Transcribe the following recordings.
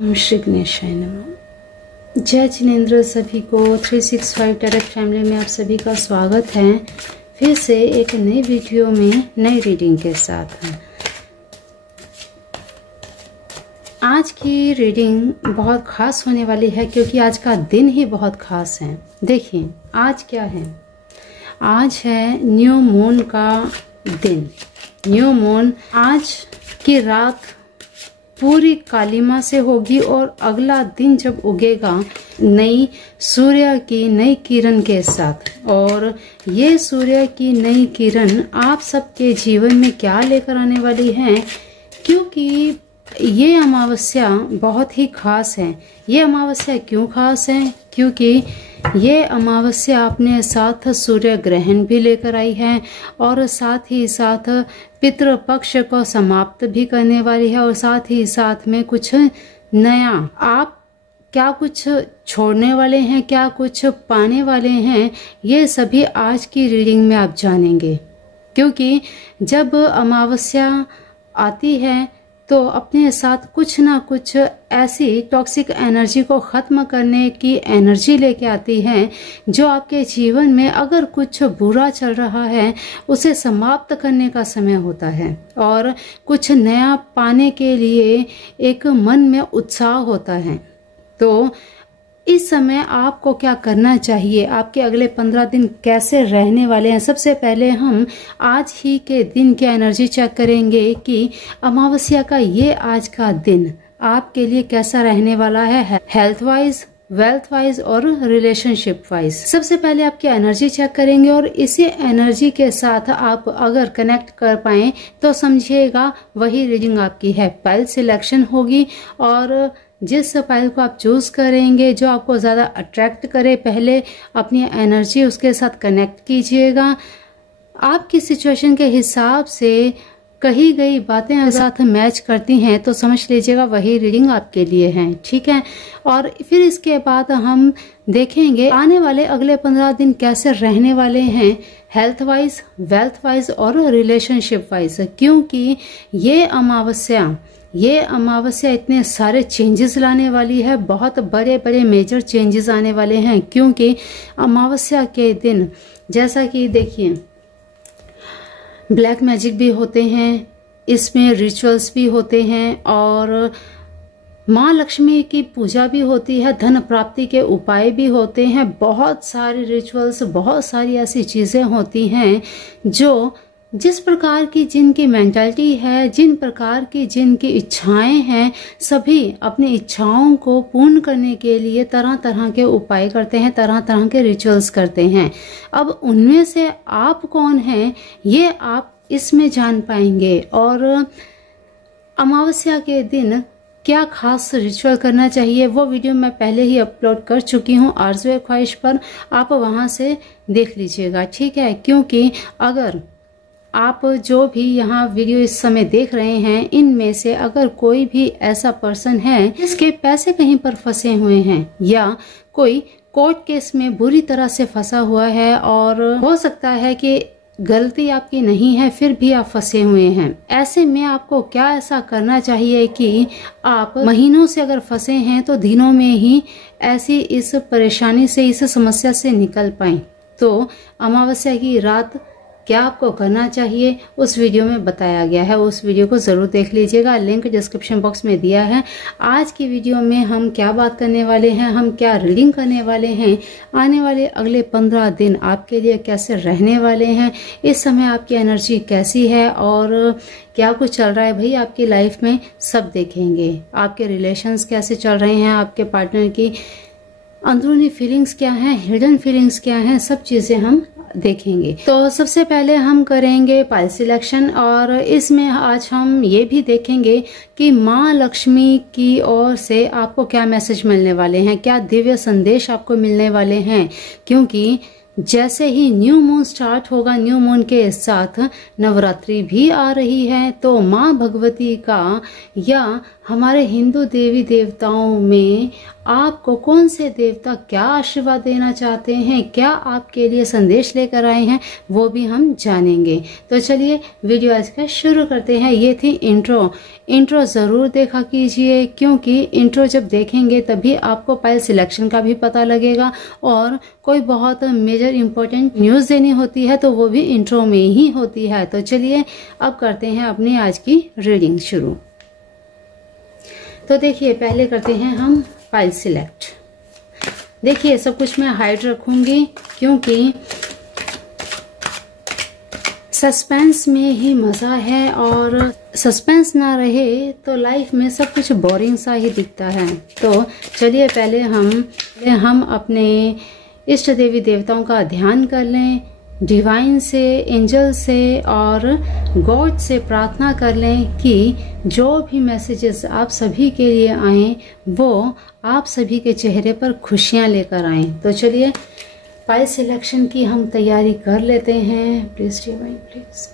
ओम श्री गणेशाय नमः। जय जिनेंद्र। सभी को 365 टैरोट फैमिली में आप सभी का स्वागत है। फिर से एक नई वीडियो में नई रीडिंग के साथ है। आज की रीडिंग बहुत खास होने वाली है क्योंकि आज का दिन ही बहुत खास है। देखिए आज क्या है, आज है न्यू मून का दिन। न्यू मून आज की रात पूरी कालिमा से होगी और अगला दिन जब उगेगा नई सूर्य की नई किरण के साथ। और ये सूर्य की नई किरण आप सबके जीवन में क्या लेकर आने वाली है, क्योंकि ये अमावस्या बहुत ही खास है। ये अमावस्या क्यों खास है, क्योंकि ये अमावस्या अपने साथ सूर्य ग्रहण भी लेकर आई है और साथ ही साथ पितृपक्ष को समाप्त भी करने वाली है। और साथ ही साथ में कुछ नया, आप क्या कुछ छोड़ने वाले हैं, क्या कुछ पाने वाले हैं, ये सभी आज की रीडिंग में आप जानेंगे। क्योंकि जब अमावस्या आती है तो अपने साथ कुछ ना कुछ ऐसी टॉक्सिक एनर्जी को ख़त्म करने की एनर्जी लेके आती है, जो आपके जीवन में अगर कुछ बुरा चल रहा है उसे समाप्त करने का समय होता है और कुछ नया पाने के लिए एक मन में उत्साह होता है। तो इस समय आपको क्या करना चाहिए, आपके अगले 15 दिन कैसे रहने वाले हैं। सबसे पहले हम आज ही के दिन की एनर्जी चेक करेंगे कि अमावस्या का ये आज का दिन आपके लिए कैसा रहने वाला है, हेल्थ वाइज, वेल्थ वाइज और रिलेशनशिप वाइज। सबसे पहले आपकी एनर्जी चेक करेंगे और इसी एनर्जी के साथ आप अगर कनेक्ट कर पाए तो समझिएगा वही रीडिंग आपकी है। पाइल सिलेक्शन होगी और जिस पाइल को आप चूज करेंगे, जो आपको ज्यादा अट्रैक्ट करे, पहले अपनी एनर्जी उसके साथ कनेक्ट कीजिएगा। आपकी सिचुएशन के हिसाब से कही गई बातें अगर साथ मैच करती हैं तो समझ लीजिएगा वही रीडिंग आपके लिए है, ठीक है। और फिर इसके बाद हम देखेंगे आने वाले अगले 15 दिन कैसे रहने वाले हैं, हेल्थ वाइज, वेल्थ वाइज और रिलेशनशिप वाइज। क्योंकि ये अमावस्या इतने सारे चेंजेस लाने वाली है, बहुत बड़े बड़े मेजर चेंजेस आने वाले हैं। क्योंकि अमावस्या के दिन जैसा कि देखिए ब्लैक मैजिक भी होते हैं, इसमें रिचुअल्स भी होते हैं और माँ लक्ष्मी की पूजा भी होती है, धन प्राप्ति के उपाय भी होते हैं। बहुत सारे रिचुअल्स, बहुत सारी ऐसी चीजें होती हैं जो जिस प्रकार की जिनकी मेंटालिटी है, जिन प्रकार की जिनकी इच्छाएं हैं, सभी अपनी इच्छाओं को पूर्ण करने के लिए तरह तरह के उपाय करते हैं, तरह तरह के रिचुअल्स करते हैं। अब उनमें से आप कौन हैं ये आप इसमें जान पाएंगे। और अमावस्या के दिन क्या खास रिचुअल करना चाहिए वो वीडियो मैं पहले ही अपलोड कर चुकी हूँ आरज़ू ख्वाहिश पर, आप वहां से देख लीजिएगा, ठीक है। क्योंकि अगर आप जो भी यहाँ वीडियो इस समय देख रहे हैं, इनमें से अगर कोई भी ऐसा पर्सन है जिसके पैसे कहीं पर फंसे हुए हैं या कोई कोर्ट केस में बुरी तरह से फंसा हुआ है और हो सकता है कि गलती आपकी नहीं है फिर भी आप फंसे हुए हैं, ऐसे में आपको क्या ऐसा करना चाहिए कि आप महीनों से अगर फंसे हैं तो दिनों में ही ऐसी इस परेशानी से, इस समस्या से निकल पाए। तो अमावस्या की रात क्या आपको करना चाहिए उस वीडियो में बताया गया है, उस वीडियो को जरूर देख लीजिएगा, लिंक डिस्क्रिप्शन बॉक्स में दिया है। आज की वीडियो में हम क्या बात करने वाले हैं, हम क्या रीडिंग करने वाले हैं, आने वाले अगले 15 दिन आपके लिए कैसे रहने वाले हैं, इस समय आपकी एनर्जी कैसी है और क्या कुछ चल रहा है भाई आपकी लाइफ में, सब देखेंगे। आपके रिलेशंस कैसे चल रहे हैं, आपके पार्टनर की अंदरूनी फीलिंग्स क्या हैं, हिडन फीलिंग्स क्या हैं, सब चीजें हम देखेंगे। तो सबसे पहले हम करेंगे पाइल सिलेक्शन और इसमें आज हम ये भी देखेंगे कि माँ लक्ष्मी की ओर से आपको क्या मैसेज मिलने वाले हैं, क्या दिव्य संदेश आपको मिलने वाले हैं। क्योंकि जैसे ही न्यू मून स्टार्ट होगा, न्यू मून के साथ नवरात्रि भी आ रही है, तो माँ भगवती का या हमारे हिंदू देवी देवताओं में आपको कौन से देवता क्या आशीर्वाद देना चाहते हैं, क्या आपके लिए संदेश लेकर आए हैं, वो भी हम जानेंगे। तो चलिए वीडियो आज का शुरू करते हैं। ये थी इंट्रो ज़रूर देखा कीजिए, क्योंकि इंट्रो जब देखेंगे तभी आपको पाइल सिलेक्शन का भी पता लगेगा, और कोई बहुत मेजर इम्पोर्टेंट न्यूज़ देनी होती है तो वो भी इंट्रो में ही होती है। तो चलिए अब करते हैं अपनी आज की रीडिंग शुरू। तो देखिए, पहले करते हैं हम पाइल सिलेक्ट। देखिए, सब कुछ मैं हाइड रखूंगी क्योंकि सस्पेंस में ही मज़ा है, और सस्पेंस ना रहे तो लाइफ में सब कुछ बोरिंग सा ही दिखता है। तो चलिए पहले हम अपने इष्ट देवी देवताओं का ध्यान कर लें, डिवाइन से, एंजल से और गॉड से प्रार्थना कर लें कि जो भी मैसेजेस आप सभी के लिए आए वो आप सभी के चेहरे पर खुशियां लेकर आए। तो चलिए पाइल सिलेक्शन की हम तैयारी कर लेते हैं। प्लीज डिवाइन, प्लीज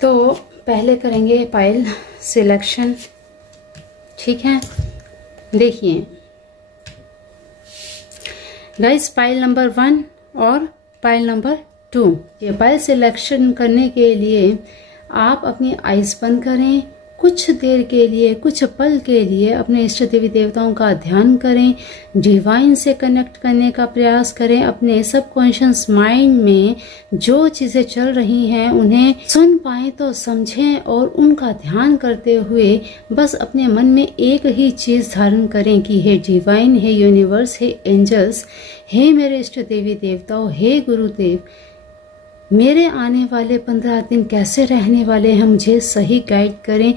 तो पहले करेंगे पाइल सिलेक्शन, ठीक है। देखिए गाइस, पाइल नंबर 1 और पाइल नंबर 2, ये पाइल सिलेक्शन करने के लिए आप अपनी आइज बंद करें, कुछ देर के लिए, कुछ पल के लिए अपने इष्ट देवी देवताओं का ध्यान करें, डिवाइन से कनेक्ट करने का प्रयास करें। अपने सबकॉन्शियस माइंड में जो चीजें चल रही हैं उन्हें सुन पाए तो समझें, और उनका ध्यान करते हुए बस अपने मन में एक ही चीज धारण करें कि हे डिवाइन, हे यूनिवर्स, हे एंजल्स, हे मेरे इष्ट देवी देवताओं, हे गुरुदेव, मेरे आने वाले 15 दिन कैसे रहने वाले हैं, मुझे सही गाइड करें,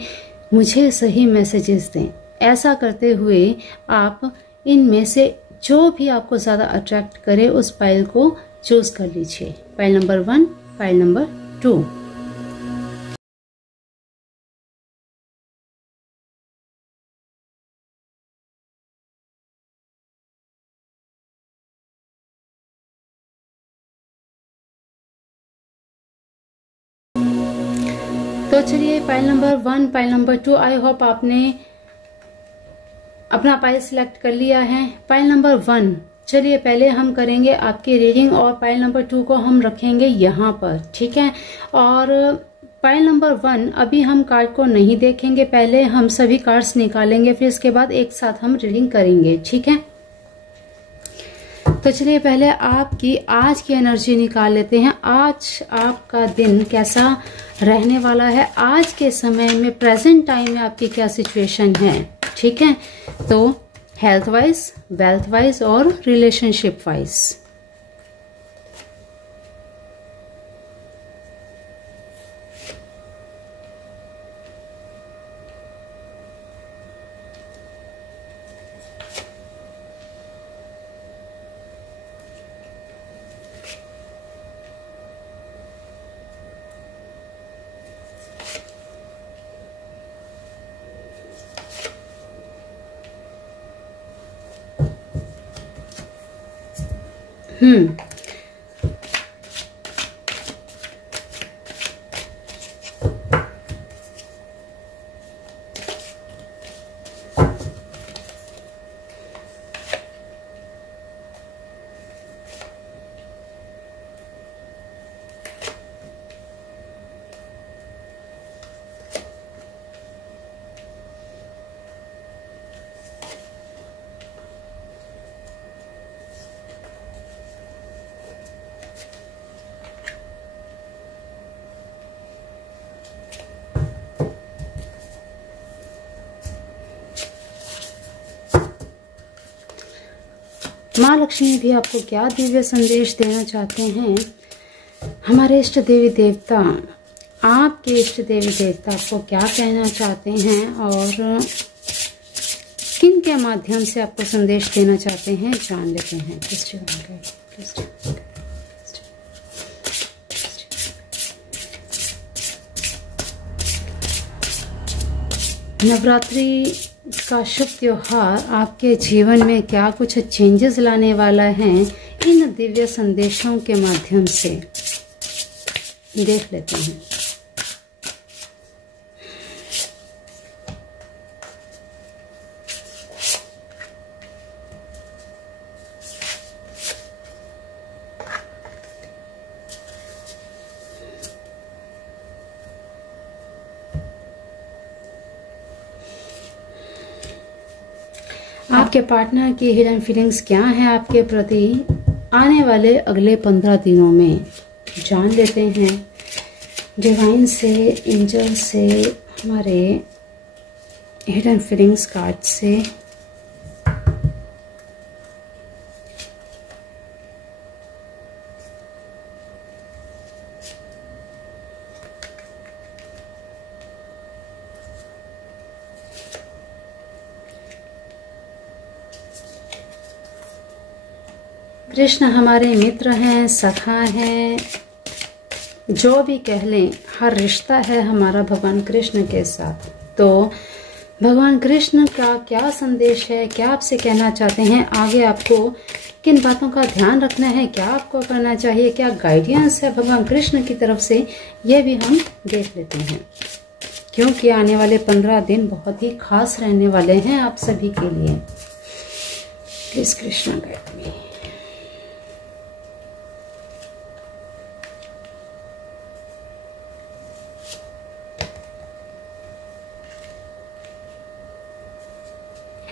मुझे सही मैसेजेस दें। ऐसा करते हुए आप इनमें से जो भी आपको ज़्यादा अट्रैक्ट करे उस पाइल को चूज कर लीजिए। Pile number 1, pile number 2। तो चलिए pile number 1, pile number 2, I hope आपने अपना पाइल सिलेक्ट कर लिया है। पाइल नंबर 1, चलिए पहले हम करेंगे आपकी रीडिंग, और पाइल नंबर 2 को हम रखेंगे यहाँ पर, ठीक है। और पाइल नंबर 1 अभी हम कार्ड को नहीं देखेंगे, पहले हम सभी कार्ड्स निकालेंगे, फिर इसके बाद एक साथ हम रीडिंग करेंगे, ठीक है। तो चलिए पहले आपकी आज की एनर्जी निकाल लेते हैं। आज आपका दिन कैसा रहने वाला है, आज के समय में, प्रेजेंट टाइम में आपकी क्या सिचुएशन है, ठीक है। तो हेल्थ वाइज, वेल्थ वाइज और रिलेशनशिप वाइज। माँ लक्ष्मी भी आपको क्या दिव्य संदेश देना चाहते हैं। हमारे इष्ट देवी देवता आपके इष्ट देवी देवता आपको क्या कहना चाहते हैं और किन के माध्यम से आपको संदेश देना चाहते हैं, जान लेते हैं। नवरात्रि का शुभ त्योहार आपके जीवन में क्या कुछ चेंजेस लाने वाला है, इन दिव्य संदेशों के माध्यम से देख लेते हैं। आपके पार्टनर की हिडन फीलिंग्स क्या है आपके प्रति आने वाले अगले 15 दिनों में, जान लेते हैं डिवाइन से, एंजल से, हमारे हिडन फीलिंग्स कार्ड से। कृष्ण हमारे मित्र हैं, सखा हैं, जो भी कह लें, हर रिश्ता है हमारा भगवान कृष्ण के साथ। तो भगवान कृष्ण का क्या संदेश है, क्या आपसे कहना चाहते हैं, आगे आपको किन बातों का ध्यान रखना है, क्या आपको करना चाहिए, क्या गाइडेंस है भगवान कृष्ण की तरफ से, यह भी हम देख लेते हैं। क्योंकि आने वाले 15 दिन बहुत ही खास रहने वाले हैं आप सभी के लिए। Please Krishna guide me.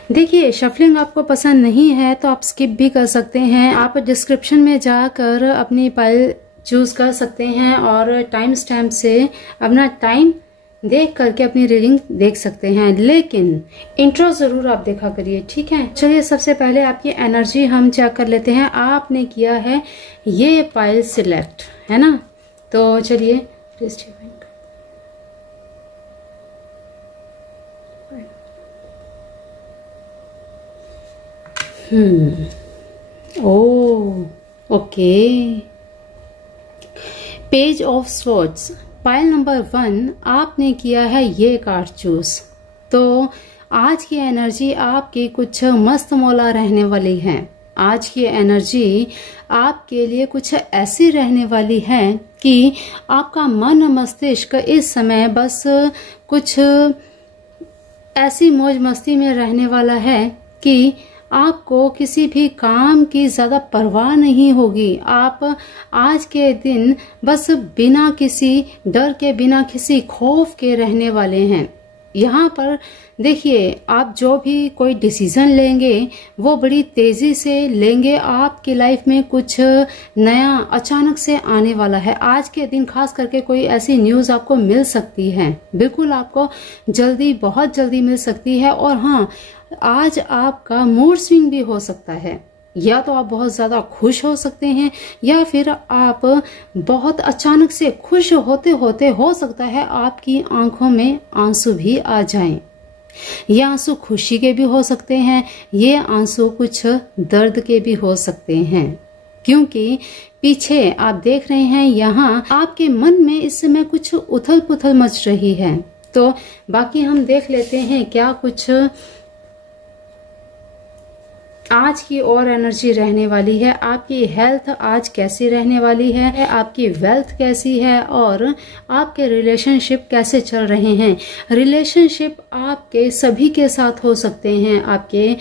देखिए, शफलिंग आपको पसंद नहीं है तो आप स्किप भी कर सकते हैं। आप डिस्क्रिप्शन में जाकर अपनी पाइल चूज कर सकते हैं और टाइम स्टैम्प से अपना टाइम देख करके अपनी रीडिंग देख सकते हैं, लेकिन इंट्रो जरूर आप देखा करिए, ठीक है। चलिए, सबसे पहले आपकी एनर्जी हम चेक कर लेते हैं। आपने किया है ये पाइल सिलेक्ट, है ना, तो चलिए please okay. Page of swords, pile number 1, आपने किया है ये कार्ड चूज। तो आज की एनर्जी आपकी कुछ मस्त मौला रहने वाली है। आज की एनर्जी आपके लिए कुछ ऐसी रहने वाली है कि आपका मन मस्तिष्क इस समय बस कुछ ऐसी मौज मस्ती में रहने वाला है कि आपको किसी भी काम की ज्यादा परवाह नहीं होगी। आप आज के दिन बस बिना किसी डर के, बिना किसी खौफ के रहने वाले हैं। यहाँ पर देखिए, आप जो भी कोई डिसीजन लेंगे वो बड़ी तेजी से लेंगे। आपकी लाइफ में कुछ नया अचानक से आने वाला है। आज के दिन खास करके कोई ऐसी न्यूज आपको मिल सकती है, बिल्कुल आपको जल्दी, बहुत जल्दी मिल सकती है। और हाँ, आज आपका मूड स्विंग भी हो सकता है। या तो आप बहुत ज्यादा खुश हो सकते हैं या फिर आप बहुत अचानक से खुश होते होते हो सकता है आपकी आंखों में आंसू भी आ जाएं। ये आंसू खुशी के भी हो सकते हैं, ये आंसू कुछ दर्द के भी हो सकते हैं, क्योंकि पीछे आप देख रहे हैं यहाँ आपके मन में इस समय कुछ उथल पुथल मच रही है। तो बाकी हम देख लेते हैं क्या कुछ आज की और एनर्जी रहने वाली है। आपकी हेल्थ आज कैसी रहने वाली है, आपकी वेल्थ कैसी है और आपके रिलेशनशिप कैसे चल रहे हैं। रिलेशनशिप आपके सभी के साथ हो सकते हैं, आपके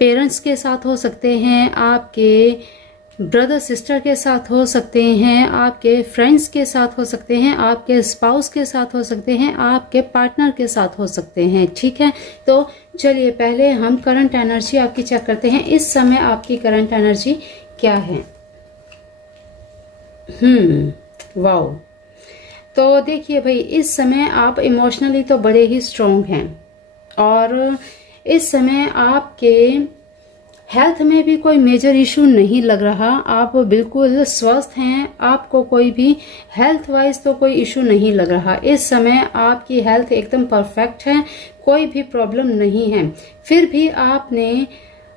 पेरेंट्स के साथ हो सकते हैं, आपके ब्रदर सिस्टर के साथ हो सकते हैं, आपके फ्रेंड्स के साथ हो सकते हैं, आपके स्पाउस के साथ हो सकते हैं, आपके पार्टनर के साथ हो सकते हैं, ठीक है। तो चलिए पहले हम करंट एनर्जी आपकी चेक करते हैं। इस समय आपकी करंट एनर्जी क्या है। वाओ। तो देखिए भाई, इस समय आप इमोशनली तो बड़े ही स्ट्रोंग हैं और इस समय आपके हेल्थ में भी कोई मेजर इशू नहीं लग रहा, आप बिल्कुल स्वस्थ हैं, आपको कोई भी हेल्थ वाइज तो कोई इशू नहीं लग रहा। इस समय आपकी हेल्थ एकदम परफेक्ट है, कोई भी प्रॉब्लम नहीं है। फिर भी आपने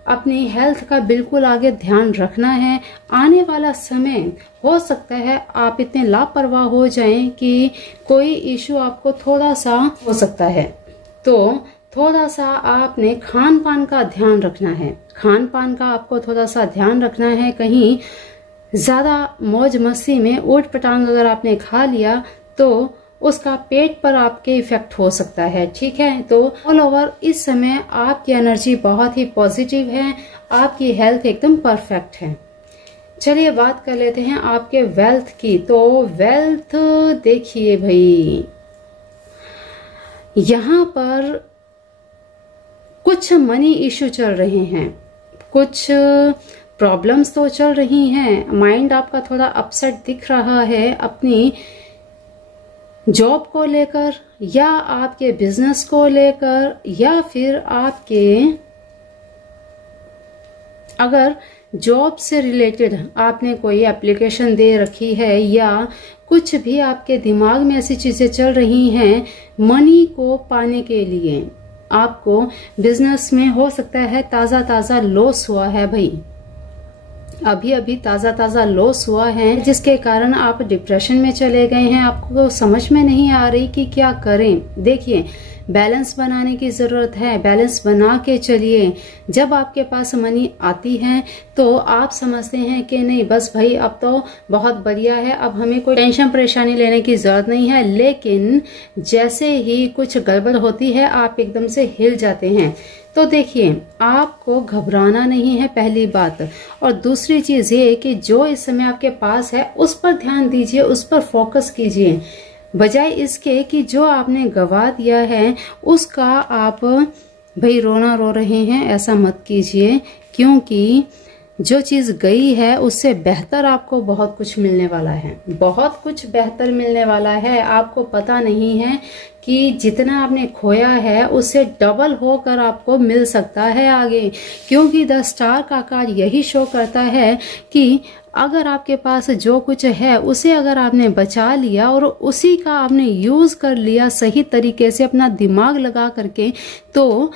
अपनी हेल्थ का बिल्कुल आगे ध्यान रखना है। आने वाला समय हो सकता है आप इतने लापरवाह हो जाएं कि कोई इशू आपको थोड़ा सा हो सकता है, तो थोड़ा सा आपने खान पान का ध्यान रखना है। खान पान का आपको थोड़ा सा ध्यान रखना है। कहीं ज्यादा मौज मस्ती में ऊट पटांग अगर आपने खा लिया तो उसका पेट पर आपके इफेक्ट हो सकता है। ठीक है, तो ऑल ओवर इस समय आपकी एनर्जी बहुत ही पॉजिटिव है, आपकी हेल्थ एकदम परफेक्ट है। चलिए बात कर लेते हैं आपके वेल्थ की। तो वेल्थ देखिए भाई, यहाँ पर कुछ मनी इश्यू चल रहे हैं, कुछ प्रॉब्लम्स तो चल रही हैं। माइंड आपका थोड़ा अपसेट दिख रहा है अपनी जॉब को लेकर, या आपके बिजनेस को लेकर, या फिर आपके अगर जॉब से रिलेटेड आपने कोई एप्लीकेशन दे रखी है, या कुछ भी आपके दिमाग में ऐसी चीजें चल रही हैं मनी को पाने के लिए। आपको बिजनेस में हो सकता है ताजा ताजा लॉस हुआ है भाई, अभी अभी ताजा ताजा लॉस हुआ है, जिसके कारण आप डिप्रेशन में चले गए हैं। आपको समझ में नहीं आ रही कि क्या करें। देखिए, बैलेंस बनाने की जरूरत है, बैलेंस बना के चलिए। जब आपके पास मनी आती है तो आप समझते हैं कि नहीं बस भाई अब तो बहुत बढ़िया है, अब हमें कोई टेंशन परेशानी लेने की जरूरत नहीं है। लेकिन जैसे ही कुछ गड़बड़ होती है आप एकदम से हिल जाते हैं। तो देखिए, आपको घबराना नहीं है पहली बात, और दूसरी चीज ये कि जो इस समय आपके पास है उस पर ध्यान दीजिए, उस पर फोकस कीजिए, बजाय इसके कि जो आपने गवा दिया है उसका आप भाई रोना रो रहे हैं। ऐसा मत कीजिए, क्योंकि जो चीज गई है उससे बेहतर आपको बहुत कुछ मिलने वाला है, बहुत कुछ बेहतर मिलने वाला है। आपको पता नहीं है कि जितना आपने खोया है उससे डबल होकर आपको मिल सकता है आगे, क्योंकि द स्टार का कार्ड यही शो करता है कि अगर आपके पास जो कुछ है उसे अगर आपने बचा लिया और उसी का आपने यूज कर लिया सही तरीके से अपना दिमाग लगा करके, तो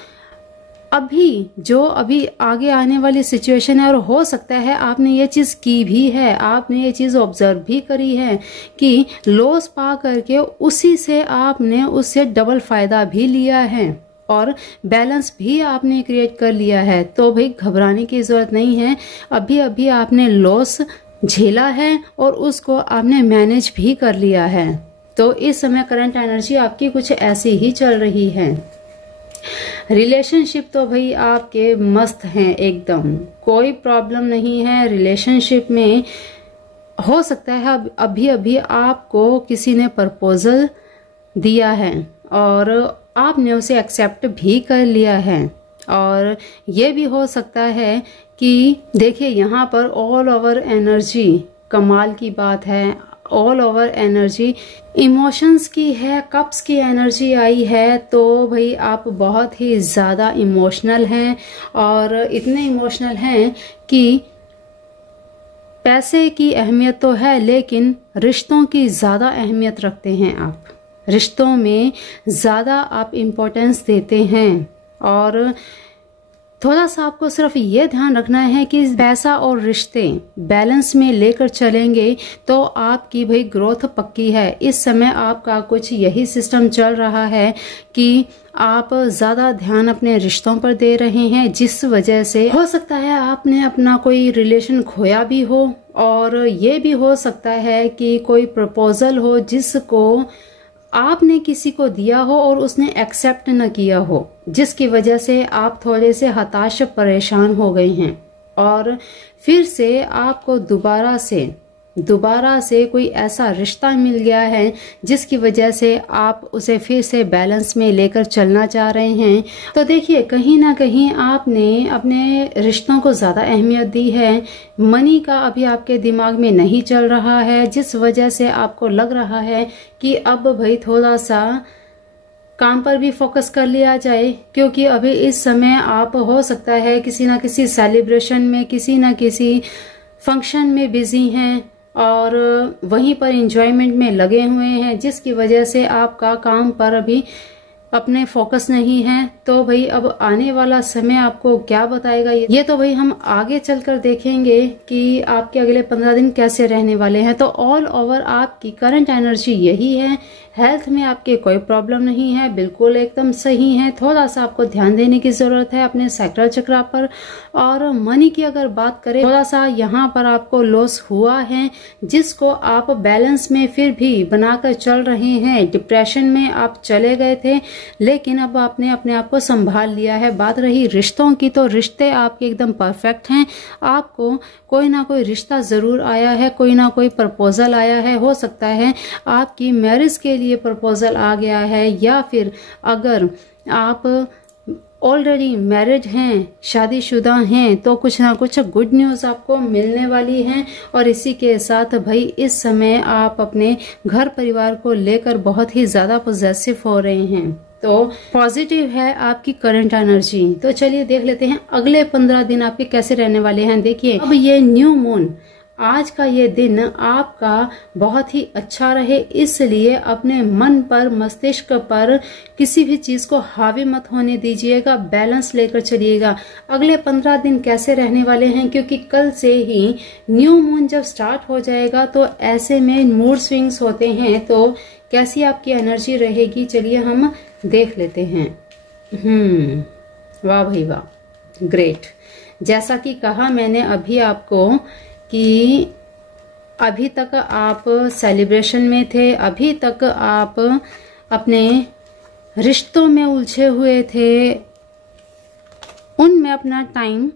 अभी आगे आने वाली सिचुएशन है, और हो सकता है आपने ये चीज की भी है, आपने ये चीज ऑब्जर्व भी करी है कि लॉस पा करके उसी से आपने उससे डबल फायदा भी लिया है और बैलेंस भी आपने क्रिएट कर लिया है। तो भाई घबराने की जरूरत नहीं है। अभी अभी आपने लॉस झेला है और उसको आपने मैनेज भी कर लिया है। तो इस समय करंट एनर्जी आपकी कुछ ऐसी ही चल रही है। रिलेशनशिप तो भाई आपके मस्त हैं एकदम, कोई प्रॉब्लम नहीं है रिलेशनशिप में। हो सकता है अभी अभी आपको किसी ने प्रपोजल दिया है और आपने उसे एक्सेप्ट भी कर लिया है, और ये भी हो सकता है कि देखिए यहाँ पर ऑल ओवर एनर्जी कमाल की बात है, ऑल ओवर एनर्जी इमोशंस की है, कप्स की एनर्जी आई है। तो भाई आप बहुत ही ज्यादा इमोशनल हैं, और इतने इमोशनल हैं कि पैसे की अहमियत तो है लेकिन रिश्तों की ज्यादा अहमियत रखते हैं आप, रिश्तों में ज्यादा आप इम्पोर्टेंस देते हैं। और थोड़ा सा आपको सिर्फ ये ध्यान रखना है कि पैसा और रिश्ते बैलेंस में लेकर चलेंगे तो आपकी भाई ग्रोथ पक्की है। इस समय आपका कुछ यही सिस्टम चल रहा है कि आप ज्यादा ध्यान अपने रिश्तों पर दे रहे हैं, जिस वजह से हो सकता है आपने अपना कोई रिलेशन खोया भी हो, और ये भी हो सकता है कि कोई प्रपोजल हो जिसको आपने किसी को दिया हो और उसने एक्सेप्ट न किया हो, जिसकी वजह से आप थोड़े से हताश परेशान हो गए हैं, और फिर से आपको दोबारा से कोई ऐसा रिश्ता मिल गया है जिसकी वजह से आप उसे फिर से बैलेंस में लेकर चलना चाह रहे हैं। तो देखिए, कहीं ना कहीं आपने अपने रिश्तों को ज्यादा अहमियत दी है, मनी का अभी आपके दिमाग में नहीं चल रहा है, जिस वजह से आपको लग रहा है कि अब भाई थोड़ा सा काम पर भी फोकस कर लिया जाए, क्योंकि अभी इस समय आप हो सकता है किसी ना किसी सेलिब्रेशन में, किसी ना किसी फंक्शन में बिजी हैं और वहीं पर एंजॉयमेंट में लगे हुए हैं, जिसकी वजह से आपका काम पर अभी अपने फोकस नहीं है। तो भाई अब आने वाला समय आपको क्या बताएगा, ये तो भाई हम आगे चलकर देखेंगे कि आपके अगले 15 दिन कैसे रहने वाले हैं। तो ऑल ओवर आपकी करंट एनर्जी यही है। हेल्थ में आपके कोई प्रॉब्लम नहीं है, बिल्कुल एकदम सही है। थोड़ा सा आपको ध्यान देने की जरूरत है अपने सैक्रल चक्रा पर। और मनी की अगर बात करें, थोड़ा सा यहाँ पर आपको लॉस हुआ है, जिसको आप बैलेंस में फिर भी बनाकर चल रहे हैं। डिप्रेशन में आप चले गए थे, लेकिन अब आपने अपने आप को संभाल लिया है। बात रही रिश्तों की, तो रिश्ते आपके एकदम परफेक्ट हैं। आपको कोई ना कोई रिश्ता जरूर आया है, कोई ना कोई प्रपोजल आया है। हो सकता है आपकी मैरिज के लिए प्रपोजल आ गया है, या फिर अगर आप ऑलरेडी मैरिड हैं, शादीशुदा हैं, तो कुछ ना कुछ गुड न्यूज़ आपको मिलने वाली है। और इसी के साथ भाई इस समय आप अपने घर परिवार को लेकर बहुत ही ज्यादा पॉजिटिव हो रहे हैं। तो पॉजिटिव है आपकी करंट एनर्जी। तो चलिए देख लेते हैं अगले 15 दिन आपके कैसे रहने वाले हैं। देखिए, अब ये न्यू मून, आज का ये दिन आपका बहुत ही अच्छा रहे, इसलिए अपने मन पर, मस्तिष्क पर किसी भी चीज को हावी मत होने दीजिएगा, बैलेंस लेकर चलिएगा। अगले 15 दिन कैसे रहने वाले हैं, क्योंकि कल से ही न्यू मून जब स्टार्ट हो जाएगा, तो ऐसे में मूड स्विंग्स होते हैं। तो कैसी आपकी एनर्जी रहेगी, चलिए हम देख लेते हैं। वाह भाई वाह, ग्रेट। जैसा कि कहा मैंने अभी आपको कि अभी तक आप सेलिब्रेशन में थे, अभी तक आप अपने रिश्तों में उलझे हुए थे, उनमें अपना टाइम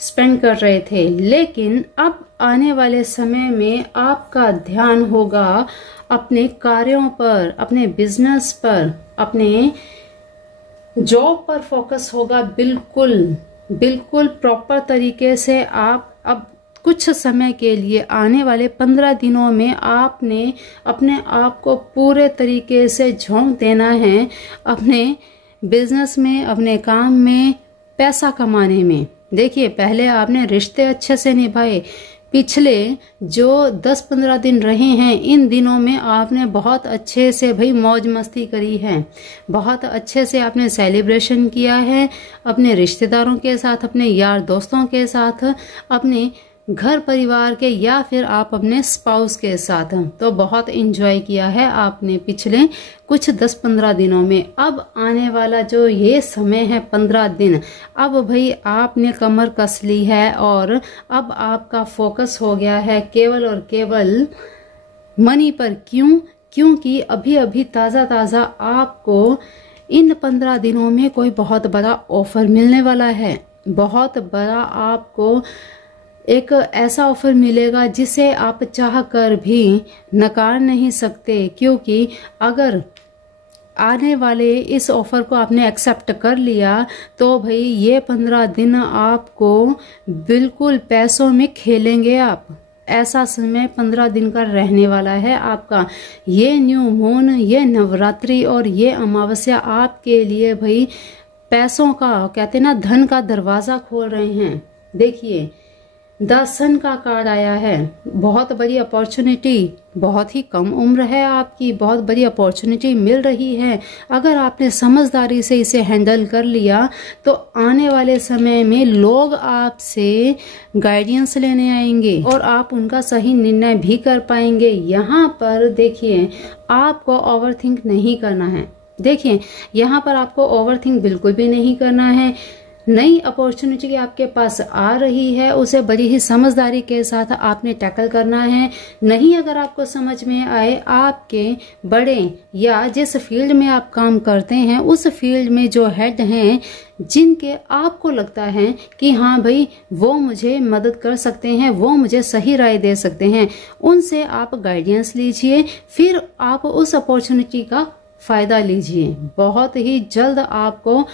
स्पेंड कर रहे थे। लेकिन अब आने वाले समय में आपका ध्यान होगा अपने कार्यों पर, अपने बिजनेस पर, अपने जॉब पर फोकस होगा। बिल्कुल प्रॉपर तरीके से आप अब कुछ समय के लिए, आने वाले 15 दिनों में आपने अपने आप को पूरे तरीके से झोंक देना है अपने बिजनेस में, अपने काम में, पैसा कमाने में। देखिए, पहले आपने रिश्ते अच्छे से निभाए। पिछले जो 10-15 दिन रहे हैं, इन दिनों में आपने बहुत अच्छे से भाई मौज मस्ती करी है, बहुत अच्छे से आपने सेलिब्रेशन किया है अपने रिश्तेदारों के साथ, अपने यार दोस्तों के साथ, अपने घर परिवार के, या फिर आप अपने स्पाउस के साथ। तो बहुत एंजॉय किया है आपने पिछले कुछ 10-15 दिनों में। अब आने वाला जो ये समय है 15 दिन, अब भाई आपने कमर कस ली है और अब आपका फोकस हो गया है केवल और केवल मनी पर। क्योंकि अभी अभी ताज़ा आपको इन 15 दिनों में कोई बहुत बड़ा ऑफर मिलने वाला है। बहुत बड़ा आपको एक ऐसा ऑफर मिलेगा जिसे आप चाह कर भी नकार नहीं सकते, क्योंकि अगर आने वाले इस ऑफर को आपने एक्सेप्ट कर लिया तो भाई ये 15 दिन आपको बिल्कुल पैसों में खेलेंगे आप। ऐसा समय 15 दिन का रहने वाला है आपका। ये न्यू मून, ये नवरात्रि और ये अमावस्या आपके लिए भाई पैसों का, कहते ना, धन का दरवाजा खोल रहे हैं। देखिए, द सन का कार्ड आया है। बहुत बड़ी अपॉर्चुनिटी, बहुत ही कम उम्र है आपकी, बहुत बड़ी अपॉर्चुनिटी मिल रही है। अगर आपने समझदारी से इसे हैंडल कर लिया तो आने वाले समय में लोग आपसे गाइडेंस लेने आएंगे और आप उनका सही निर्णय भी कर पाएंगे। यहाँ पर देखिए, आपको ओवरथिंक नहीं करना है। देखिए, यहाँ पर आपको ओवरथिंक बिल्कुल भी नहीं करना है। नई अपॉर्चुनिटी आपके पास आ रही है, उसे बड़ी ही समझदारी के साथ आपने टैकल करना है। नहीं अगर आपको समझ में आए, आपके बड़े या जिस फील्ड में आप काम करते हैं उस फील्ड में जो हेड हैं, जिनके आपको लगता है कि हाँ भाई वो मुझे मदद कर सकते हैं, वो मुझे सही राय दे सकते हैं, उनसे आप गाइडेंस लीजिए, फिर आप उस अपॉर्चुनिटी का फायदा लीजिए। बहुत ही जल्द आपको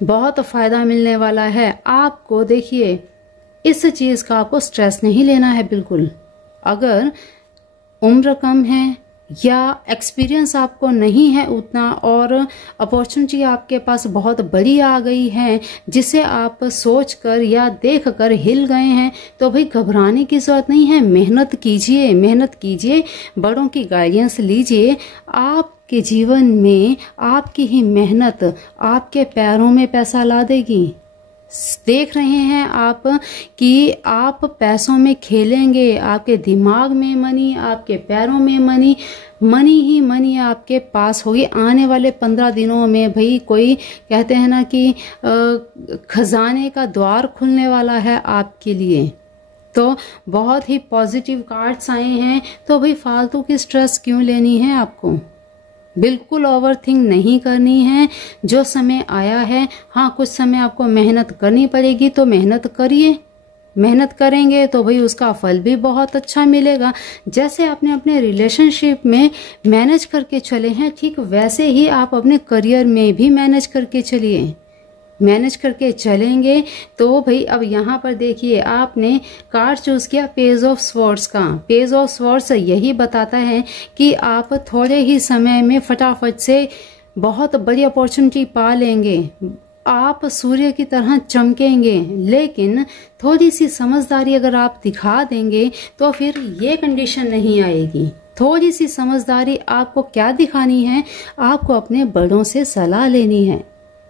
बहुत फायदा मिलने वाला है। आपको देखिए, इस चीज का आपको स्ट्रेस नहीं लेना है बिल्कुल। अगर उम्र कम है, या एक्सपीरियंस आपको नहीं है उतना, और अपॉर्चुनिटी आपके पास बहुत बड़ी आ गई है जिसे आप सोचकर या देखकर हिल गए हैं, तो भाई घबराने की जरूरत नहीं है। मेहनत कीजिए, मेहनत कीजिए, बड़ों की गाइडेंस लीजिए। आपके जीवन में आपकी ही मेहनत आपके पैरों में पैसा ला देगी। देख रहे हैं आप कि आप पैसों में खेलेंगे, आपके दिमाग में मनी, आपके पैरों में मनी, मनी ही मनी आपके पास होगी आने वाले 15 दिनों में। भाई कोई कहते हैं ना कि खजाने का द्वार खुलने वाला है आपके लिए। तो बहुत ही पॉजिटिव कार्ड्स आए हैं, तो भाई फालतू की स्ट्रेस क्यों लेनी है आपको। बिल्कुल ओवरथिंक नहीं करनी है। जो समय आया है, हाँ कुछ समय आपको मेहनत करनी पड़ेगी तो मेहनत करिए। मेहनत करेंगे तो भाई उसका फल भी बहुत अच्छा मिलेगा। जैसे आपने अपने रिलेशनशिप में मैनेज करके चले हैं, ठीक वैसे ही आप अपने करियर में भी मैनेज करके चलिए। मैनेज करके चलेंगे तो भाई अब यहाँ पर देखिए आपने कार्ड चूज किया पेज ऑफ स्वॉर्ड्स का। पेज ऑफ स्वॉर्ड्स यही बताता है कि आप थोड़े ही समय में फटाफट से बहुत बड़ी अपॉर्चुनिटी पा लेंगे, आप सूर्य की तरह चमकेंगे। लेकिन थोड़ी सी समझदारी अगर आप दिखा देंगे तो फिर ये कंडीशन नहीं आएगी। थोड़ी सी समझदारी आपको क्या दिखानी है, आपको अपने बड़ों से सलाह लेनी है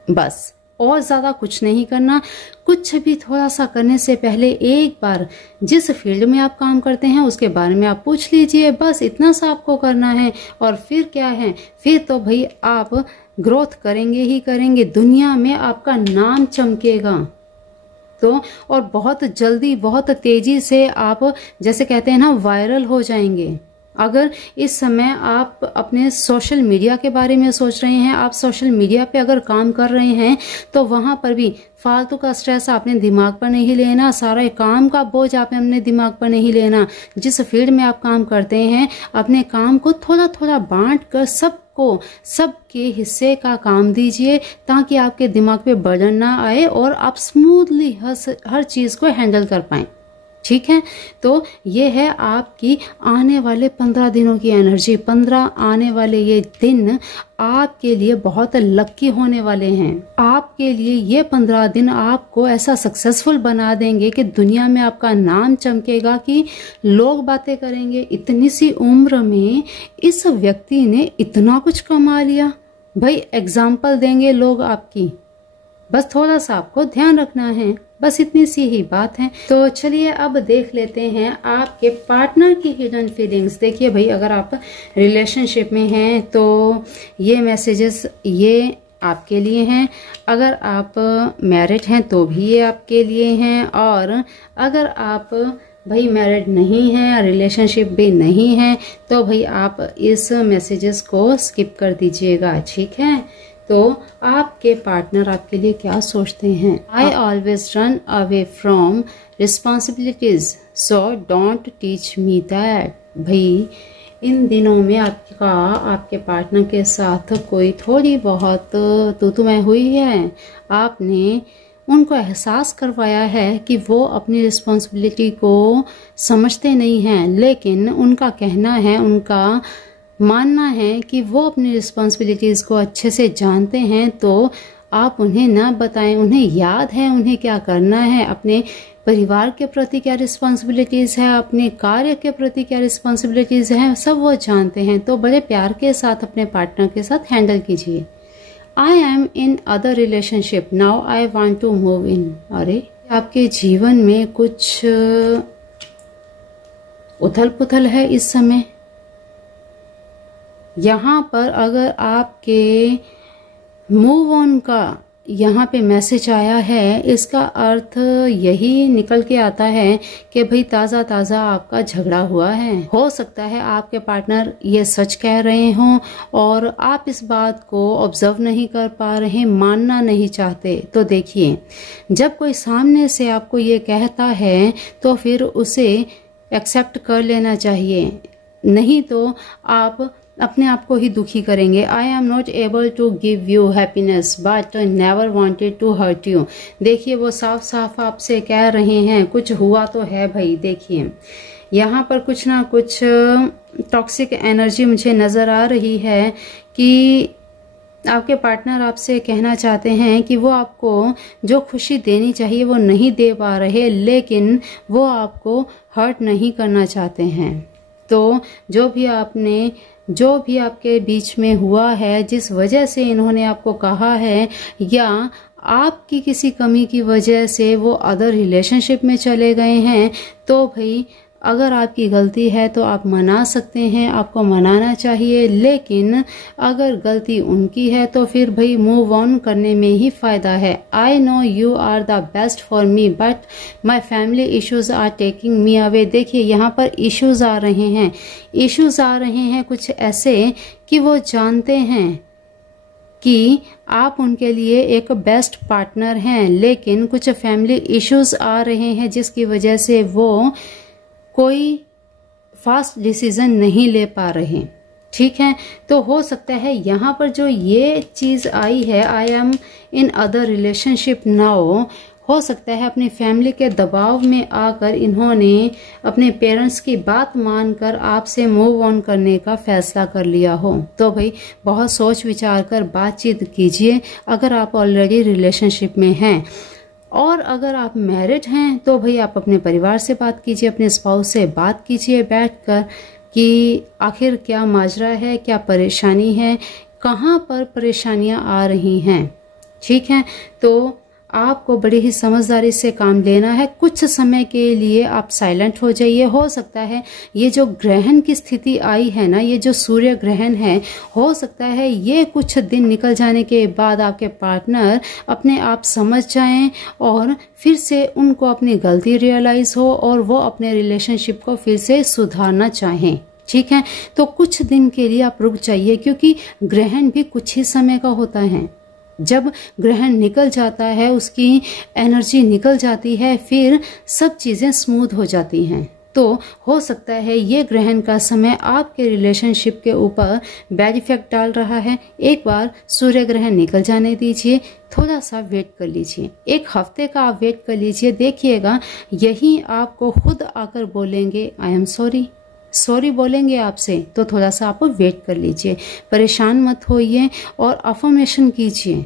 बस, और ज्यादा कुछ नहीं करना। कुछ भी थोड़ा सा करने से पहले एक बार जिस फील्ड में आप काम करते हैं उसके बारे में आप पूछ लीजिए, बस इतना सा आपको करना है। और फिर क्या है, फिर तो भाई आप ग्रोथ करेंगे ही करेंगे, दुनिया में आपका नाम चमकेगा। तो और बहुत जल्दी बहुत तेजी से आप जैसे कहते हैं ना वायरल हो जाएंगे। अगर इस समय आप अपने सोशल मीडिया के बारे में सोच रहे हैं, आप सोशल मीडिया पे अगर काम कर रहे हैं, तो वहां पर भी फालतू का स्ट्रेस आपने दिमाग पर नहीं लेना, सारा काम का बोझ आपने अपने दिमाग पर नहीं लेना। जिस फील्ड में आप काम करते हैं अपने काम को थोड़ा थोड़ा बांट कर सबके हिस्से का काम दीजिए, ताकि आपके दिमाग पे बर्डन ना आए और आप स्मूथली हर चीज को हैंडल कर पाएं। ठीक है, तो ये है आपकी आने वाले 15 दिनों की एनर्जी। 15 आने वाले ये दिन आपके लिए बहुत लक्की होने वाले हैं। आपके लिए ये 15 दिन आपको ऐसा सक्सेसफुल बना देंगे कि दुनिया में आपका नाम चमकेगा, कि लोग बातें करेंगे इतनी सी उम्र में इस व्यक्ति ने इतना कुछ कमा लिया। भाई एग्जाम्पल देंगे लोग आपकी, बस थोड़ा सा आपको ध्यान रखना है, बस इतनी सी ही बात है। तो चलिए अब देख लेते हैं आपके पार्टनर की हिडन फीलिंग्स। देखिए भाई अगर आप रिलेशनशिप में हैं तो ये मैसेजेस ये आपके लिए हैं, अगर आप मैरिड हैं तो भी ये आपके लिए हैं, और अगर आप भाई मैरिड नहीं हैं, रिलेशनशिप भी नहीं है, तो भाई आप इस मैसेजेस को स्किप कर दीजिएगा। ठीक है, तो आपके पार्टनर आपके लिए क्या सोचते हैं। I always run away from responsibilities so don't teach me that. भाई इन दिनों में आपके पार्टनर के साथ कोई थोड़ी बहुत तू-मैं हुई है। आपने उनको एहसास करवाया है कि वो अपनी रिस्पॉन्सिबिलिटी को समझते नहीं हैं, लेकिन उनका कहना है, उनका मानना है कि वो अपनी रिस्पॉन्सिबिलिटीज को अच्छे से जानते हैं। तो आप उन्हें ना बताएं, उन्हें याद है उन्हें क्या करना है, अपने परिवार के प्रति क्या रिस्पॉन्सिबिलिटीज है, अपने कार्य के प्रति क्या रिस्पॉन्सिबिलिटीज है, सब वो जानते हैं। तो बड़े प्यार के साथ अपने पार्टनर के साथ हैंडल कीजिए। I am in other relationship now I want to move in. अरे आपके जीवन में कुछ उथल पुथल है इस समय। यहाँ पर अगर आपके मूव ऑन का यहाँ पे मैसेज आया है, इसका अर्थ यही निकल के आता है कि भाई ताज़ा ताज़ा आपका झगड़ा हुआ है। हो सकता है आपके पार्टनर ये सच कह रहे हों और आप इस बात को ऑब्जर्व नहीं कर पा रहे, मानना नहीं चाहते। तो देखिए, जब कोई सामने से आपको ये कहता है तो फिर उसे एक्सेप्ट कर लेना चाहिए, नहीं तो आप अपने आप को ही दुखी करेंगे। I am not able to give you happiness but never wanted to hurt you. देखिए वो साफ साफ आपसे कह रहे हैं, कुछ हुआ तो है भाई। देखिए यहाँ पर कुछ ना कुछ टॉक्सिक एनर्जी मुझे नज़र आ रही है कि आपके पार्टनर आपसे कहना चाहते हैं कि वो आपको जो खुशी देनी चाहिए वो नहीं दे पा रहे, लेकिन वो आपको हर्ट नहीं करना चाहते हैं। तो जो भी आपके बीच में हुआ है, जिस वजह से इन्होंने आपको कहा है, या आपकी किसी कमी की वजह से वो अदर रिलेशनशिप में चले गए हैं, तो भाई अगर आपकी गलती है तो आप मना सकते हैं, आपको मनाना चाहिए। लेकिन अगर गलती उनकी है तो फिर भाई मूव ऑन करने में ही फायदा है। I know you are the best for me but my family issues are taking me away. देखिए यहाँ पर इश्यूज आ रहे हैं कुछ ऐसे कि वो जानते हैं कि आप उनके लिए एक बेस्ट पार्टनर हैं, लेकिन कुछ फैमिली इश्यूज आ रहे हैं जिसकी वजह से वो कोई फास्ट डिसीजन नहीं ले पा रहे। ठीक है, तो हो सकता है यहाँ पर जो ये चीज आई है, आई am in other relationship now, हो सकता है अपनी फैमिली के दबाव में आकर इन्होंने अपने पेरेंट्स की बात मानकर आपसे मूव ऑन करने का फैसला कर लिया हो। तो भाई बहुत सोच विचार कर बातचीत कीजिए अगर आप ऑलरेडी रिलेशनशिप में हैं। और अगर आप मैरिड हैं तो भाई आप अपने परिवार से बात कीजिए, अपने स्पाउस से बात कीजिए बैठकर कि आखिर क्या माजरा है, क्या परेशानी है, कहाँ पर परेशानियां आ रही हैं। ठीक है, तो आपको बड़ी ही समझदारी से काम लेना है। कुछ समय के लिए आप साइलेंट हो जाइए। हो सकता है ये जो ग्रहण की स्थिति आई है ना, ये जो सूर्य ग्रहण है, हो सकता है ये कुछ दिन निकल जाने के बाद आपके पार्टनर अपने आप समझ जाएं और फिर से उनको अपनी गलती रियलाइज हो और वो अपने रिलेशनशिप को फिर से सुधारना चाहें। ठीक है, तो कुछ दिन के लिए आप रुक जाइए, क्योंकि ग्रहण भी कुछ ही समय का होता है। जब ग्रहण निकल जाता है, उसकी एनर्जी निकल जाती है, फिर सब चीजें स्मूथ हो जाती हैं। तो हो सकता है ये ग्रहण का समय आपके रिलेशनशिप के ऊपर बैड इफेक्ट डाल रहा है। एक बार सूर्य ग्रहण निकल जाने दीजिए, थोड़ा सा वेट कर लीजिए, 1 हफ्ते का आप वेट कर लीजिए। देखिएगा यही आपको खुद आकर बोलेंगे आई एम सॉरी बोलेंगे आपसे, तो थोड़ा सा आप वेट कर लीजिए, परेशान मत होइए और अफर्मेशन कीजिए।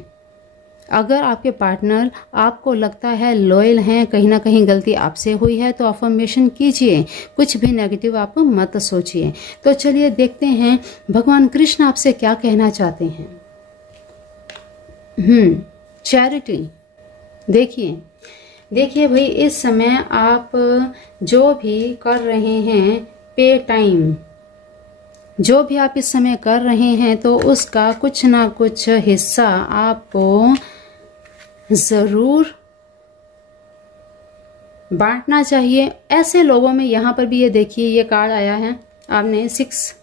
अगर आपके पार्टनर आपको लगता है लॉयल हैं, कहीं ना कहीं गलती आपसे हुई है, तो अफर्मेशन कीजिए, कुछ भी नेगेटिव आप मत सोचिए। तो चलिए देखते हैं भगवान कृष्ण आपसे क्या कहना चाहते हैं। चैरिटी। देखिए भाई, इस समय आप जो भी कर रहे हैं, पे टाइम, जो भी आप इस समय कर रहे हैं, तो उसका कुछ ना कुछ हिस्सा आपको जरूर बांटना चाहिए ऐसे लोगों में। यहाँ पर भी ये देखिए, ये कार्ड आया है, आपने 6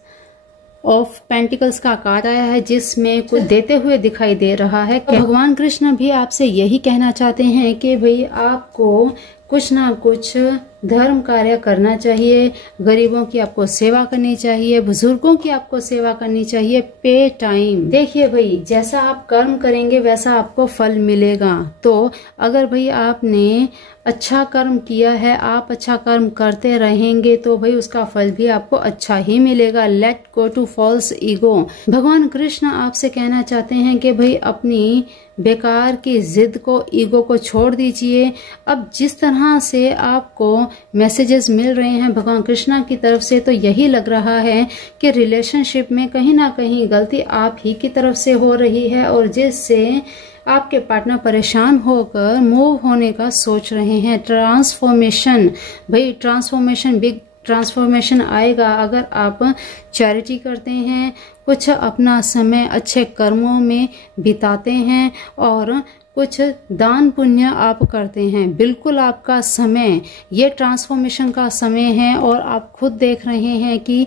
ऑफ पेंटिकल्स का कार्ड आया है, जिसमें कुछ देते हुए दिखाई दे रहा है। भगवान कृष्ण भी आपसे यही कहना चाहते हैं कि भाई आपको कुछ ना कुछ धर्म कार्य करना चाहिए, गरीबों की आपको सेवा करनी चाहिए, बुजुर्गों की आपको सेवा करनी चाहिए। पे टाइम। देखिए भाई, जैसा आप कर्म करेंगे वैसा आपको फल मिलेगा। तो अगर भाई आपने अच्छा कर्म किया है, आप अच्छा कर्म करते रहेंगे, तो भाई उसका फल भी आपको अच्छा ही मिलेगा। Let go to false ego. भगवान कृष्ण आपसे कहना चाहते हैं कि भाई अपनी बेकार की जिद को, ईगो को छोड़ दीजिए। अब जिस तरह से आपको मैसेजेस मिल रहे हैं भगवान कृष्णा की तरफ से, तो यही लग रहा है कि रिलेशनशिप में कहीं ना कहीं गलती आप ही की तरफ से हो रही है, और जिससे आपके पार्टनर परेशान होकर मूव होने का सोच रहे हैं। ट्रांसफॉर्मेशन, भाई ट्रांसफॉर्मेशन, बिग ट्रांसफॉर्मेशन आएगा अगर आप चैरिटी करते हैं, कुछ अपना समय अच्छे कर्मों में बिताते हैं और कुछ दान पुण्य आप करते हैं। बिल्कुल आपका समय ये ट्रांसफॉर्मेशन का समय है, और आप खुद देख रहे हैं कि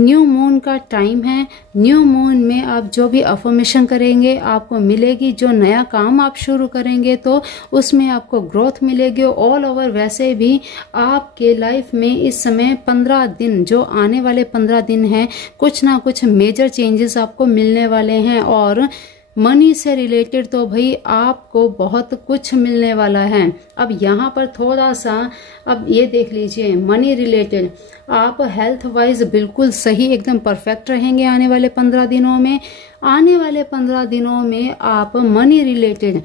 न्यू मून का टाइम है। न्यू मून में आप जो भी अफर्मेशन करेंगे आपको मिलेगी, जो नया काम आप शुरू करेंगे तो उसमें आपको ग्रोथ मिलेगी। ऑल ओवर वैसे भी आपके लाइफ में इस समय 15 दिन, जो आने वाले 15 दिन हैं, कुछ ना कुछ मेजर चेंजेस आपको मिलने वाले हैं, और मनी से रिलेटेड तो भाई आपको बहुत कुछ मिलने वाला है। अब यहाँ पर थोड़ा सा अब ये देख लीजिए, मनी रिलेटेड आप हेल्थ वाइज बिल्कुल सही एकदम परफेक्ट रहेंगे आने वाले 15 दिनों में। आने वाले 15 दिनों में आप मनी रिलेटेड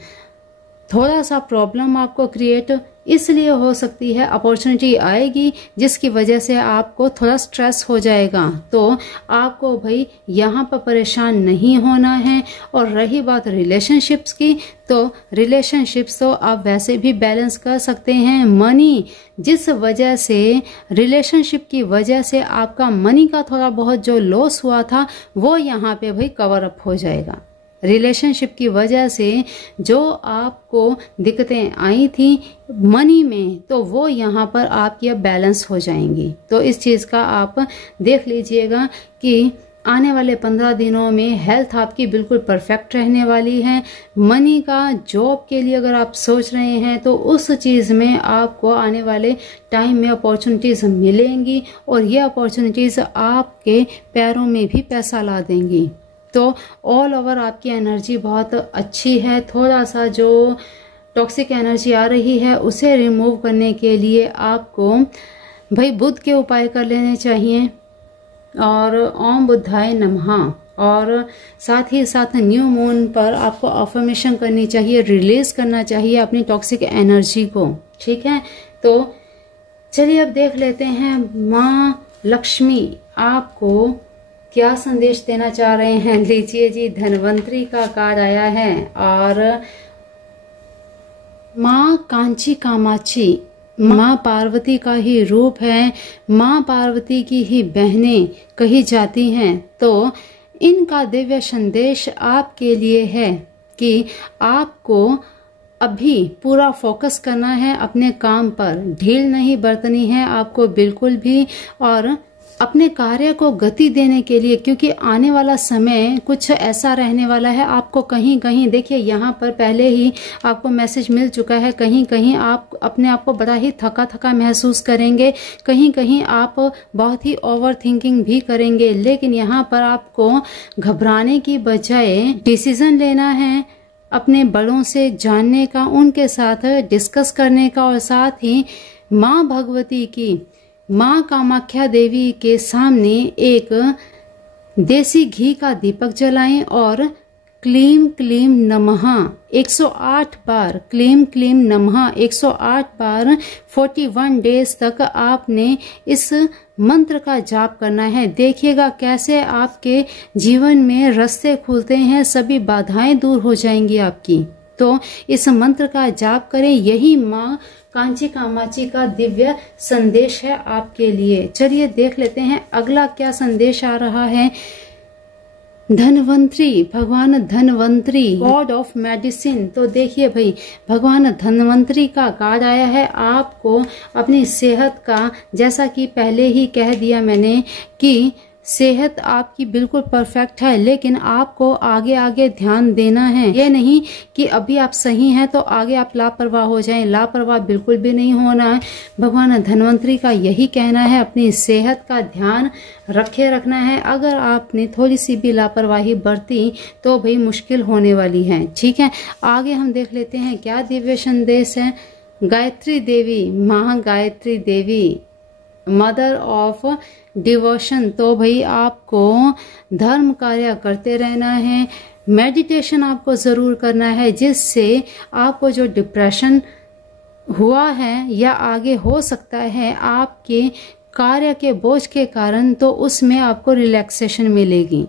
थोड़ा सा प्रॉब्लम आपको क्रिएट इसलिए हो सकती है, अपॉर्चुनिटी आएगी जिसकी वजह से आपको थोड़ा स्ट्रेस हो जाएगा, तो आपको भाई यहाँ पर परेशान नहीं होना है। और रही बात रिलेशनशिप्स की, तो रिलेशनशिप्स तो आप वैसे भी बैलेंस कर सकते हैं। मनी जिस वजह से रिलेशनशिप की वजह से आपका मनी का थोड़ा बहुत जो लॉस हुआ था वो यहाँ पे भाई कवर अप हो जाएगा। रिलेशनशिप की वजह से जो आपको दिक्कतें आई थी मनी में, तो वो यहाँ पर आपकी अब बैलेंस हो जाएंगी। तो इस चीज़ का आप देख लीजिएगा कि आने वाले 15 दिनों में हेल्थ आपकी बिल्कुल परफेक्ट रहने वाली है। मनी का जॉब के लिए अगर आप सोच रहे हैं तो उस चीज़ में आपको आने वाले टाइम में अपॉर्चुनिटीज़ मिलेंगी और ये अपॉर्चुनिटीज़ आपके पैरों में भी पैसा ला देंगी। तो ऑल ओवर आपकी एनर्जी बहुत अच्छी है। थोड़ा सा जो टॉक्सिक एनर्जी आ रही है उसे रिमूव करने के लिए आपको भाई बुध के उपाय कर लेने चाहिए और ओम बुद्धाय नमः, और साथ ही साथ न्यू मून पर आपको अफर्मेशन करनी चाहिए, रिलीज करना चाहिए अपनी टॉक्सिक एनर्जी को। ठीक है, तो चलिए अब देख लेते हैं माँ लक्ष्मी आपको क्या संदेश देना चाह रहे हैं। लीजिए जी, धनवंतरी का कार्ड आया है और माँ कांची कामाक्षी माँ पार्वती का ही रूप है, माँ पार्वती की ही बहनें कही जाती हैं। तो इनका दिव्य संदेश आपके लिए है कि आपको अभी पूरा फोकस करना है अपने काम पर, ढील नहीं बरतनी है आपको बिल्कुल भी, और अपने कार्य को गति देने के लिए, क्योंकि आने वाला समय कुछ ऐसा रहने वाला है। आपको कहीं कहीं देखिए यहाँ पर पहले ही आपको मैसेज मिल चुका है, कहीं कहीं आप अपने आप को बड़ा ही थका थका महसूस करेंगे, कहीं कहीं आप बहुत ही ओवर थिंकिंग भी करेंगे। लेकिन यहाँ पर आपको घबराने की बजाय डिसीजन लेना है, अपने बड़ों से जानने का, उनके साथ डिस्कस करने का, और साथ ही माँ भगवती की, माँ कामाख्या देवी के सामने एक देसी घी का दीपक जलाएं और क्लीम क्लीम नमः 108 बार, क्लीम क्लीम नमः 108 बार 41 डेज तक आपने इस मंत्र का जाप करना है। देखिएगा कैसे आपके जीवन में रास्ते खुलते हैं, सभी बाधाएं दूर हो जाएंगी आपकी। तो इस मंत्र का जाप करें, यही माँ कांची कामाक्षी का दिव्य संदेश है आपके लिए। चलिए देख लेते हैं अगला क्या संदेश आ रहा है। धनवंतरी, भगवान धनवंतरी, गॉड ऑफ मेडिसिन। तो देखिए भाई, भगवान धनवंतरी का कार्ड आया है आपको अपनी सेहत का, जैसा कि पहले ही कह दिया मैंने कि सेहत आपकी बिल्कुल परफेक्ट है, लेकिन आपको आगे आगे ध्यान देना है। ये नहीं कि अभी आप सही हैं तो आगे आप लापरवाह हो जाएं, लापरवाह बिल्कुल भी नहीं होना है। भगवान धनवंतरी का यही कहना है, अपनी सेहत का ध्यान रखना है। अगर आपने थोड़ी सी भी लापरवाही बरती तो भाई मुश्किल होने वाली है। ठीक है, आगे हम देख लेते हैं क्या दिव्य संदेश है। गायत्री देवी, महागायत्री देवी, मदर ऑफ डिवोशन। तो भाई आपको धर्म कार्य करते रहना है, मेडिटेशन आपको जरूर करना है, जिससे आपको जो डिप्रेशन हुआ है या आगे हो सकता है आपके कार्य के बोझ के कारण, तो उसमें आपको रिलैक्सेशन मिलेगी।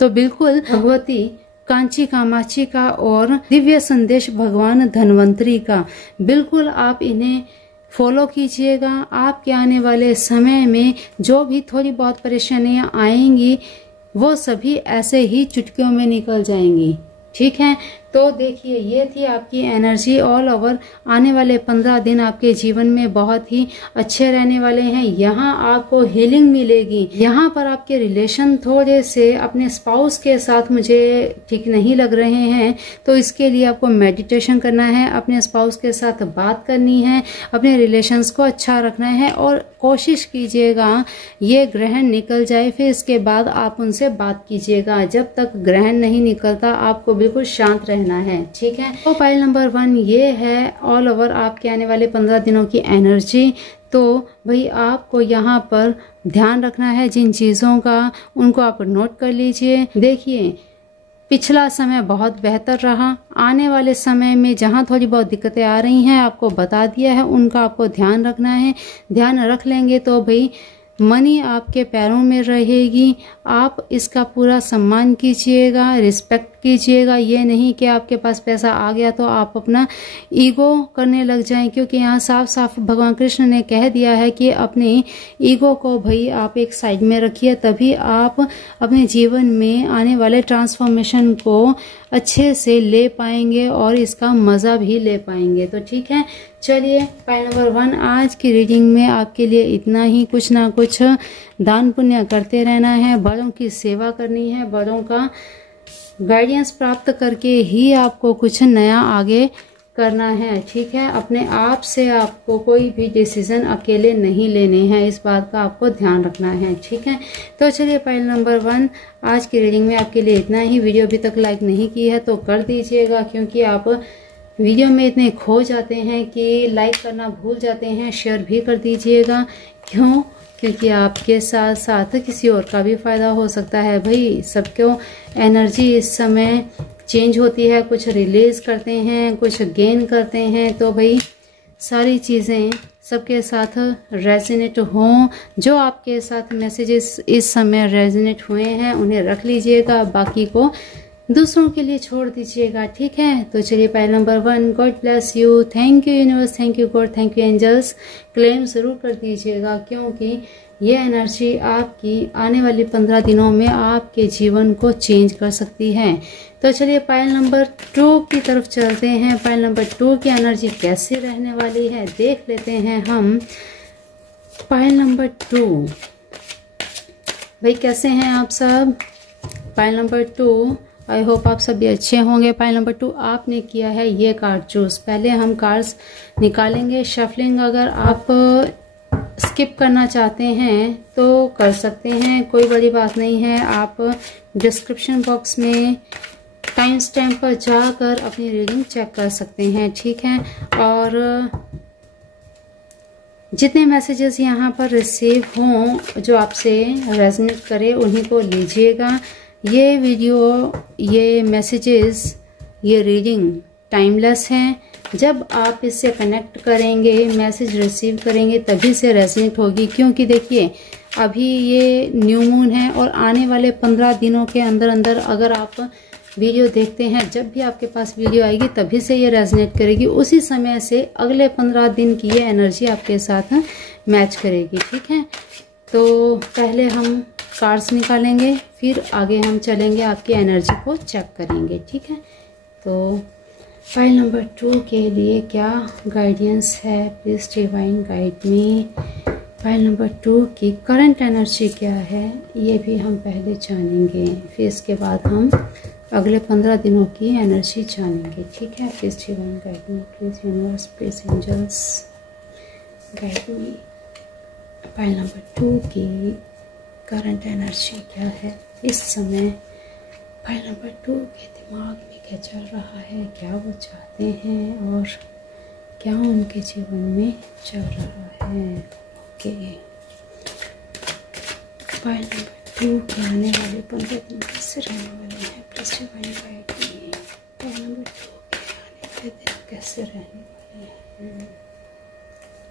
तो बिल्कुल भगवती कांची कामाक्षी का और दिव्य संदेश भगवान धनवंतरी का बिल्कुल आप इन्हें फॉलो कीजिएगा। आपके आने वाले समय में जो भी थोड़ी बहुत परेशानियां आएंगी वो सभी ऐसे ही चुटकियों में निकल जाएंगी। ठीक है, तो देखिए, ये थी आपकी एनर्जी ऑल ओवर। आने वाले 15 दिन आपके जीवन में बहुत ही अच्छे रहने वाले हैं। यहाँ आपको हीलिंग मिलेगी। यहाँ पर आपके रिलेशन थोड़े से अपने स्पाउस के साथ मुझे ठीक नहीं लग रहे हैं, तो इसके लिए आपको मेडिटेशन करना है, अपने स्पाउस के साथ बात करनी है, अपने रिलेशंस को अच्छा रखना है और कोशिश कीजिएगा ये ग्रहण निकल जाए, फिर इसके बाद आप उनसे बात कीजिएगा। जब तक ग्रहण नहीं निकलता आपको बिल्कुल शांत रहना है, ठीक है। तो फाइल नंबर 1 ये है ऑल ओवर आपके आने वाले 15 दिनों की एनर्जी। तो भाई आपको यहाँ पर ध्यान रखना है जिन चीज़ों का, उनको आप नोट कर लीजिए। देखिए, पिछला समय बहुत बेहतर रहा। आने वाले समय में जहाँ थोड़ी बहुत दिक्कतें आ रही हैं आपको बता दिया है, उनका आपको ध्यान रखना है। ध्यान रख लेंगे तो भाई मनी आपके पैरों में रहेगी। आप इसका पूरा सम्मान कीजिएगा, रिस्पेक्ट कीजिएगा। ये नहीं कि आपके पास पैसा आ गया तो आप अपना ईगो करने लग जाएं, क्योंकि यहाँ साफ साफ भगवान कृष्ण ने कह दिया है कि अपने ईगो को भाई आप एक साइड में रखिए, तभी आप अपने जीवन में आने वाले ट्रांसफॉर्मेशन को अच्छे से ले पाएंगे और इसका मजा भी ले पाएंगे। तो ठीक है, चलिए फाइल नंबर 1 आज की रीडिंग में आपके लिए इतना ही। कुछ ना कुछ दान पुण्य करते रहना है, बड़ों की सेवा करनी है, बड़ों का गाइडेंस प्राप्त करके ही आपको कुछ नया आगे करना है, ठीक है। अपने आप से आपको कोई भी डिसीजन अकेले नहीं लेने हैं, इस बात का आपको ध्यान रखना है, ठीक है। तो चलिए फाइल नंबर 1 आज की रीडिंग में आपके लिए इतना ही। वीडियो अभी तक लाइक नहीं की है तो कर दीजिएगा, क्योंकि आप वीडियो में इतने खो जाते हैं कि लाइक करना भूल जाते हैं। शेयर भी कर दीजिएगा, क्यों? क्योंकि आपके साथ साथ किसी और का भी फायदा हो सकता है। भाई सबको एनर्जी इस समय चेंज होती है, कुछ रिलीज करते हैं, कुछ गेन करते हैं, तो भाई सारी चीज़ें सबके साथ रेजोनेट हों। जो आपके साथ मैसेजेस इस समय रेजोनेट हुए हैं उन्हें रख लीजिएगा, बाकी को दूसरों के लिए छोड़ दीजिएगा, ठीक है। तो चलिए file number 1 God bless you, thank you universe, thank you God, thank you angels. Claim ज़रूर कर दीजिएगा, क्योंकि ये एनर्जी आपकी आने वाली 15 दिनों में आपके जीवन को चेंज कर सकती है। तो चलिए फाइल नंबर 2 की तरफ चलते हैं। फाइल नंबर 2 की एनर्जी कैसे रहने वाली है देख लेते हैं हम। फाइल नंबर 2, भाई कैसे हैं आप सब? फाइल नंबर 2, आई होप आप सभी अच्छे होंगे। फाइल नंबर 2 आपने किया है ये कार्ड चूज। पहले हम कार्ड्स निकालेंगे, शफलिंग अगर आप स्किप करना चाहते हैं तो कर सकते हैं, कोई बड़ी बात नहीं है। आप डिस्क्रिप्शन बॉक्स में टाइम स्टैम्प पर जाकर अपनी रीडिंग चेक कर सकते हैं, ठीक है। और जितने मैसेजेस यहाँ पर रिसीव हों जो आपसे रेजोनेट करे उन्हीं को लीजिएगा। ये वीडियो, ये मैसेजेस, ये रीडिंग टाइमलेस है। जब आप इससे कनेक्ट करेंगे, मैसेज रिसीव करेंगे, तभी से रेजोनेट होगी, क्योंकि देखिए अभी ये न्यू मून है और आने वाले 15 दिनों के अंदर अंदर अगर आप वीडियो देखते हैं, जब भी आपके पास वीडियो आएगी तभी से ये रेजोनेट करेगी। उसी समय से अगले 15 दिन की ये एनर्जी आपके साथ मैच करेगी, ठीक है। तो पहले हम कार्ड्स निकालेंगे, फिर आगे हम चलेंगे, आपकी एनर्जी को चेक करेंगे, ठीक है। तो फाइल नंबर 2 के लिए क्या गाइडेंस है? Please divine guide me. File number 2 की करंट एनर्जी क्या है ये भी हम पहले जानेंगे, फिर इसके बाद हम अगले 15 दिनों की एनर्जी जानेंगे, ठीक है। Please divine guide me, please universe, please angels guide me. File number 2 की करंट एनर्जी क्या है इस समय? फाइल नंबर 2 के दिमाग में क्या चल रहा है, क्या वो चाहते हैं और क्या उनके जीवन में चल रहा है? ओके, फाइल नंबर 2 के आने वाले 15 दिन कैसे रहने वाले हैं? Please divine guide me. File number 2 के आने वाले दिन कैसे रहने वाले हैं?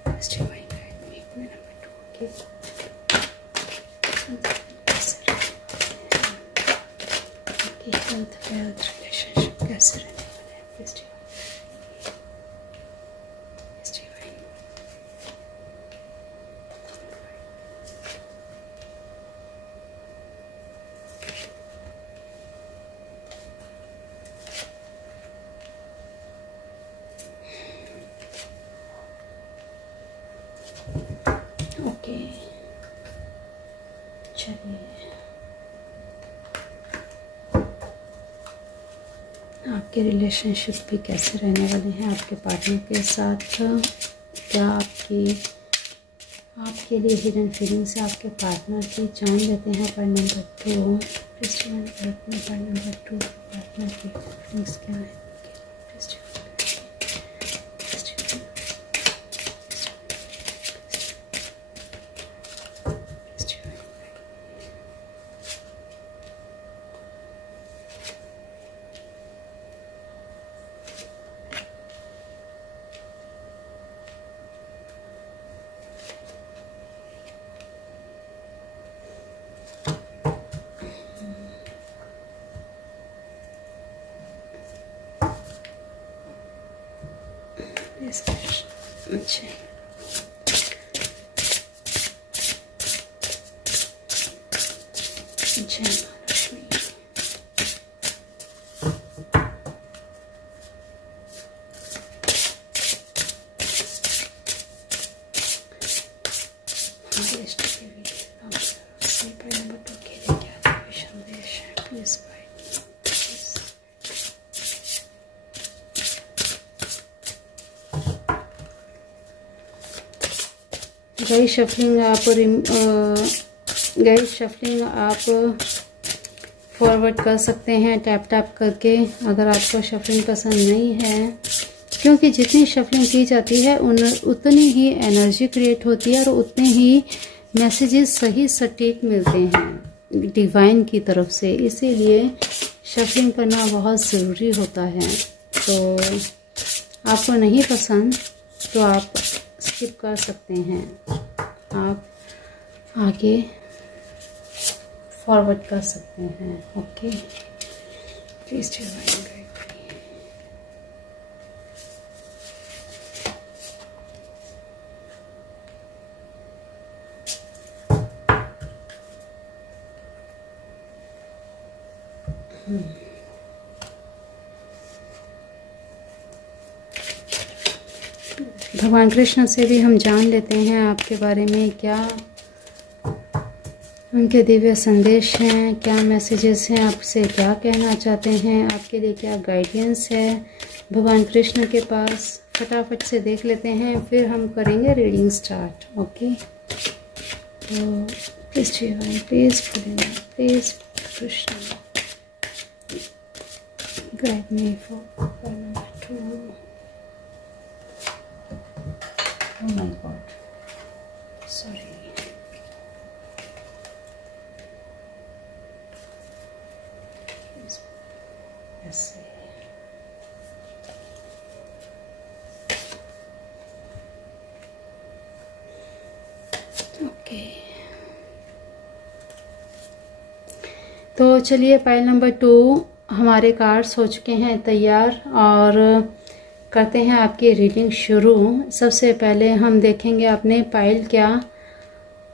Please divine guide me. File number 2 के हेल्थ, वेल्थ, रिलेशनशिप कैसे रहने वाले हैं? प्लीज ओके, चलिए आपके रिलेशनशिप भी कैसे रहने वाले हैं आपके पार्टनर के साथ। क्या आपके लिए हिडन फीलिंग्स है आपके पार्टनर की, जान लेते हैं। पर नंबर 2 पर नंबर 2 पार्टनर की फीलिंग्स क्या है। अच्छा, गाइस शफलिंग आप फॉरवर्ड कर सकते हैं टैप टैप करके अगर आपको शफलिंग पसंद नहीं है, क्योंकि जितनी शफलिंग की जाती है उतनी ही एनर्जी क्रिएट होती है और उतने ही मैसेजेस सही सटीक मिलते हैं डिवाइन की तरफ से। इसीलिए शफलिंग करना बहुत ज़रूरी होता है। तो आपको नहीं पसंद तो आप स्किप कर सकते हैं, आप आगे फॉरवर्ड कर सकते हैं। Okay, please divine guide. भगवान कृष्ण से भी हम जान लेते हैं आपके बारे में, क्या उनके दिव्य संदेश हैं, क्या मैसेजेस हैं, आपसे क्या कहना चाहते हैं, आपके लिए क्या गाइडेंस है भगवान कृष्ण के पास। फटाफट से देख लेते हैं, फिर हम करेंगे रीडिंग स्टार्ट। ओके, तो please divine, please please Krishna guide me for number 2। Oh my God, sorry. ऐसे ओके, तो चलिए पाइल नंबर 2 हमारे कार्ड्स हो चुके हैं तैयार और करते हैं आपकी रीडिंग शुरू। सबसे पहले हम देखेंगे आपने पाइल क्या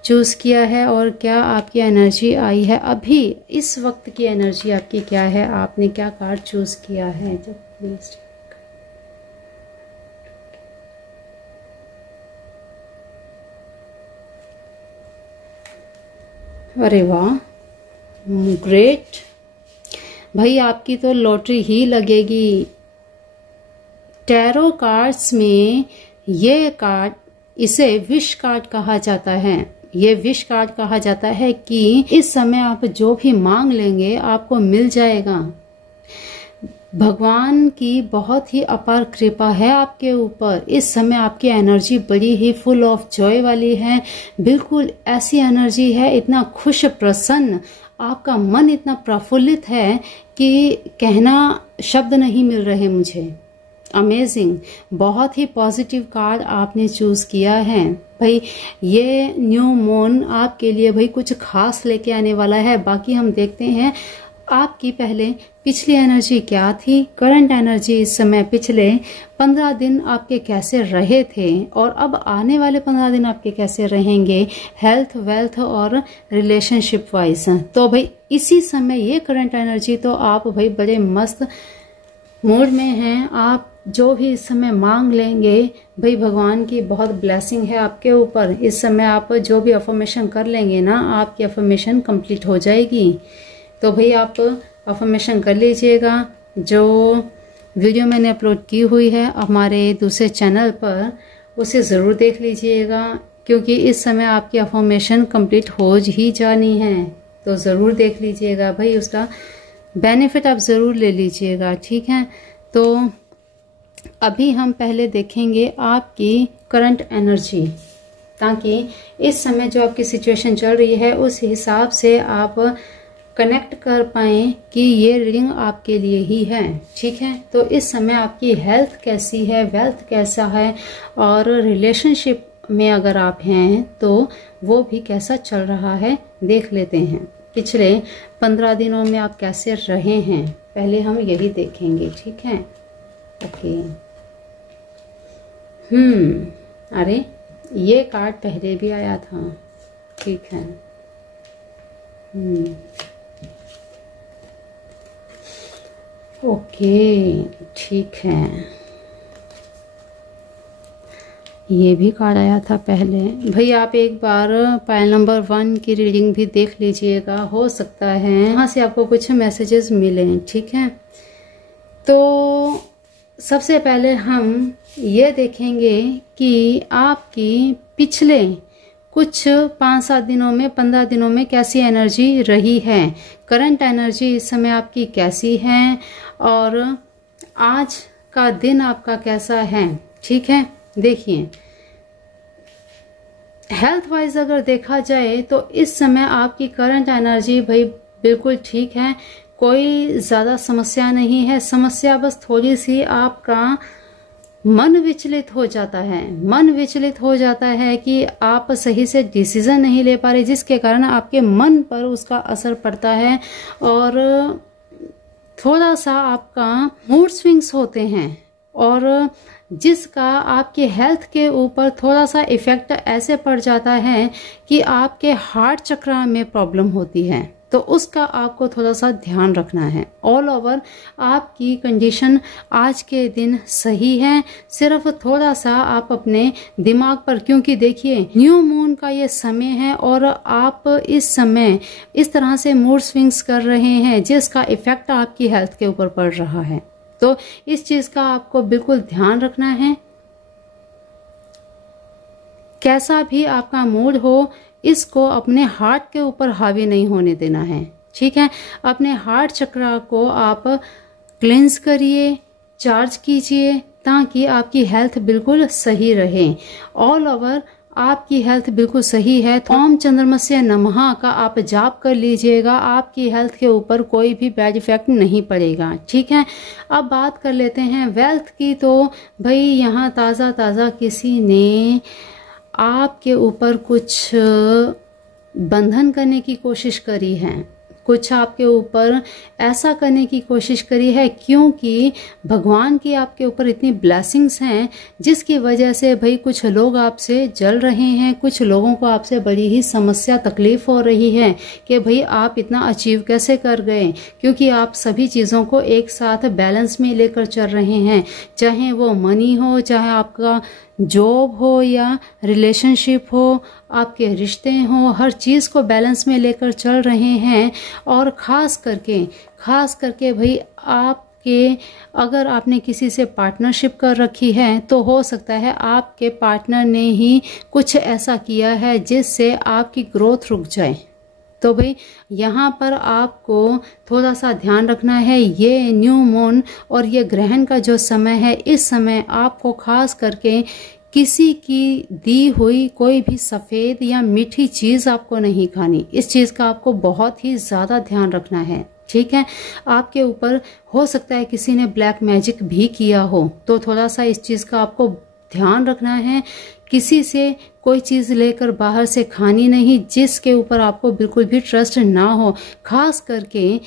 चूज़ किया है और क्या आपकी एनर्जी आई है, अभी इस वक्त की एनर्जी आपकी क्या है, आपने क्या कार्ड चूज़ किया है। जब प्लीज अरे वाह, ग्रेट भाई, आपकी तो लॉटरी ही लगेगी। टैरो कार्ड्स में ये कार्ड, इसे विश कार्ड कहा जाता है। ये विश कार्ड कहा जाता है कि इस समय आप जो भी मांग लेंगे आपको मिल जाएगा। भगवान की बहुत ही अपार कृपा है आपके ऊपर। इस समय आपकी एनर्जी बड़ी ही फुल ऑफ जॉय वाली है, बिल्कुल ऐसी एनर्जी है, इतना खुश प्रसन्न, आपका मन इतना प्रफुल्लित है कि कहना शब्द नहीं मिल रहे मुझे। अमेजिंग, बहुत ही पॉजिटिव कार्ड आपने चूज किया है भाई। ये न्यू मून आपके लिए भाई कुछ खास लेके आने वाला है। बाकी हम देखते हैं आपकी पहले पिछली एनर्जी क्या थी, करंट एनर्जी इस समय, पिछले 15 दिन आपके कैसे रहे थे और अब आने वाले 15 दिन आपके कैसे रहेंगे, हेल्थ, वेल्थ और रिलेशनशिप वाइज। तो भाई इसी समय ये करंट एनर्जी, तो आप भाई बड़े मस्त मूड में हैं, आप जो भी इस समय मांग लेंगे भाई, भगवान की बहुत ब्लेसिंग है आपके ऊपर। इस समय आप जो भी अफर्मेशन कर लेंगे ना, आपकी अफर्मेशन कंप्लीट हो जाएगी। तो भाई आप अफर्मेशन कर लीजिएगा। जो वीडियो मैंने अपलोड की हुई है हमारे दूसरे चैनल पर, उसे ज़रूर देख लीजिएगा, क्योंकि इस समय आपकी अफर्मेशन कंप्लीट हो ही जानी है। तो ज़रूर देख लीजिएगा भाई, उसका बेनिफिट आप ज़रूर ले लीजिएगा, ठीक है। तो अभी हम पहले देखेंगे आपकी करंट एनर्जी, ताकि इस समय जो आपकी सिचुएशन चल रही है उस हिसाब से आप कनेक्ट कर पाए कि ये रीडिंग आपके लिए ही है, ठीक है। तो इस समय आपकी हेल्थ कैसी है, वेल्थ कैसा है, और रिलेशनशिप में अगर आप हैं तो वो भी कैसा चल रहा है देख लेते हैं। पिछले 15 दिनों में आप कैसे रहे हैं, पहले हम यही देखेंगे, ठीक है। ओके, अरे ये कार्ड पहले भी आया था, ठीक है। ओके, ठीक है, ये भी कार्ड आया था पहले। भाई आप एक बार पायल नंबर 1 की रीडिंग भी देख लीजिएगा, हो सकता है यहाँ से आपको कुछ मैसेजेस मिलें, ठीक है। तो सबसे पहले हम ये देखेंगे कि आपकी पिछले कुछ 5-7 दिनों में, 15 दिनों में कैसी एनर्जी रही है, करंट एनर्जी इस समय आपकी कैसी है, और आज का दिन आपका कैसा है, ठीक है। देखिए, हेल्थ वाइज अगर देखा जाए तो इस समय आपकी करंट एनर्जी भाई बिल्कुल ठीक है, कोई ज़्यादा समस्या नहीं है। समस्या बस थोड़ी सी आपका मन विचलित हो जाता है। मन विचलित हो जाता है कि आप सही से डिसीजन नहीं ले पा रहे, जिसके कारण आपके मन पर उसका असर पड़ता है, और थोड़ा सा आपका मूड स्विंग्स होते हैं, और जिसका आपके हेल्थ के ऊपर थोड़ा सा इफेक्ट ऐसे पड़ जाता है कि आपके हार्ट चक्र में प्रॉब्लम होती है। तो उसका आपको थोड़ा सा ध्यान रखना है। ऑल ओवर आपकी कंडीशन आज के दिन सही है, सिर्फ थोड़ा सा आप अपने दिमाग पर, क्योंकि देखिए न्यू मून का ये समय है और आप इस समय इस तरह से मूड स्विंग्स कर रहे हैं जिसका इफेक्ट आपकी हेल्थ के ऊपर पड़ रहा है। तो इस चीज का आपको बिल्कुल ध्यान रखना है। कैसा भी आपका मूड हो, इसको अपने हार्ट के ऊपर हावी नहीं होने देना है, ठीक है। अपने हार्ट चक्र को आप क्लेंस करिए, चार्ज कीजिए, ताकि आपकी हेल्थ बिल्कुल सही रहे। ऑल ओवर आपकी हेल्थ बिल्कुल सही है। तो ओम चंद्रमस्य नमः का आप जाप कर लीजिएगा, आपकी हेल्थ के ऊपर कोई भी बैड इफेक्ट नहीं पड़ेगा, ठीक है। अब बात कर लेते हैं वेल्थ की। तो भाई यहाँ ताज़ा ताज़ा किसी ने आपके ऊपर कुछ बंधन करने की कोशिश करी है, कुछ आपके ऊपर ऐसा करने की कोशिश करी है, क्योंकि भगवान की आपके ऊपर इतनी ब्लेसिंग्स हैं जिसकी वजह से भाई कुछ लोग आपसे जल रहे हैं, कुछ लोगों को आपसे बड़ी ही समस्या तकलीफ हो रही है कि भाई आप इतना अचीव कैसे कर गए, क्योंकि आप सभी चीज़ों को एक साथ बैलेंस में लेकर चल रहे हैं, चाहे वो मनी हो, चाहे आपका जॉब हो या रिलेशनशिप हो, आपके रिश्ते हो, हर चीज़ को बैलेंस में लेकर चल रहे हैं। और ख़ास करके भाई आपके, अगर आपने किसी से पार्टनरशिप कर रखी है तो हो सकता है आपके पार्टनर ने ही कुछ ऐसा किया है जिससे आपकी ग्रोथ रुक जाए। तो भाई यहाँ पर आपको थोड़ा सा ध्यान रखना है। ये न्यू मून और ये ग्रहण का जो समय है, इस समय आपको खास करके किसी की दी हुई कोई भी सफ़ेद या मीठी चीज़ आपको नहीं खानी। इस चीज़ का आपको बहुत ही ज़्यादा ध्यान रखना है, ठीक है। आपके ऊपर हो सकता है किसी ने ब्लैक मैजिक भी किया हो, तो थोड़ा सा इस चीज़ का आपको ध्यान रखना है। किसी से कोई चीज़ लेकर बाहर से खानी नहीं जिसके ऊपर आपको बिल्कुल भी ट्रस्ट ना हो। खास करके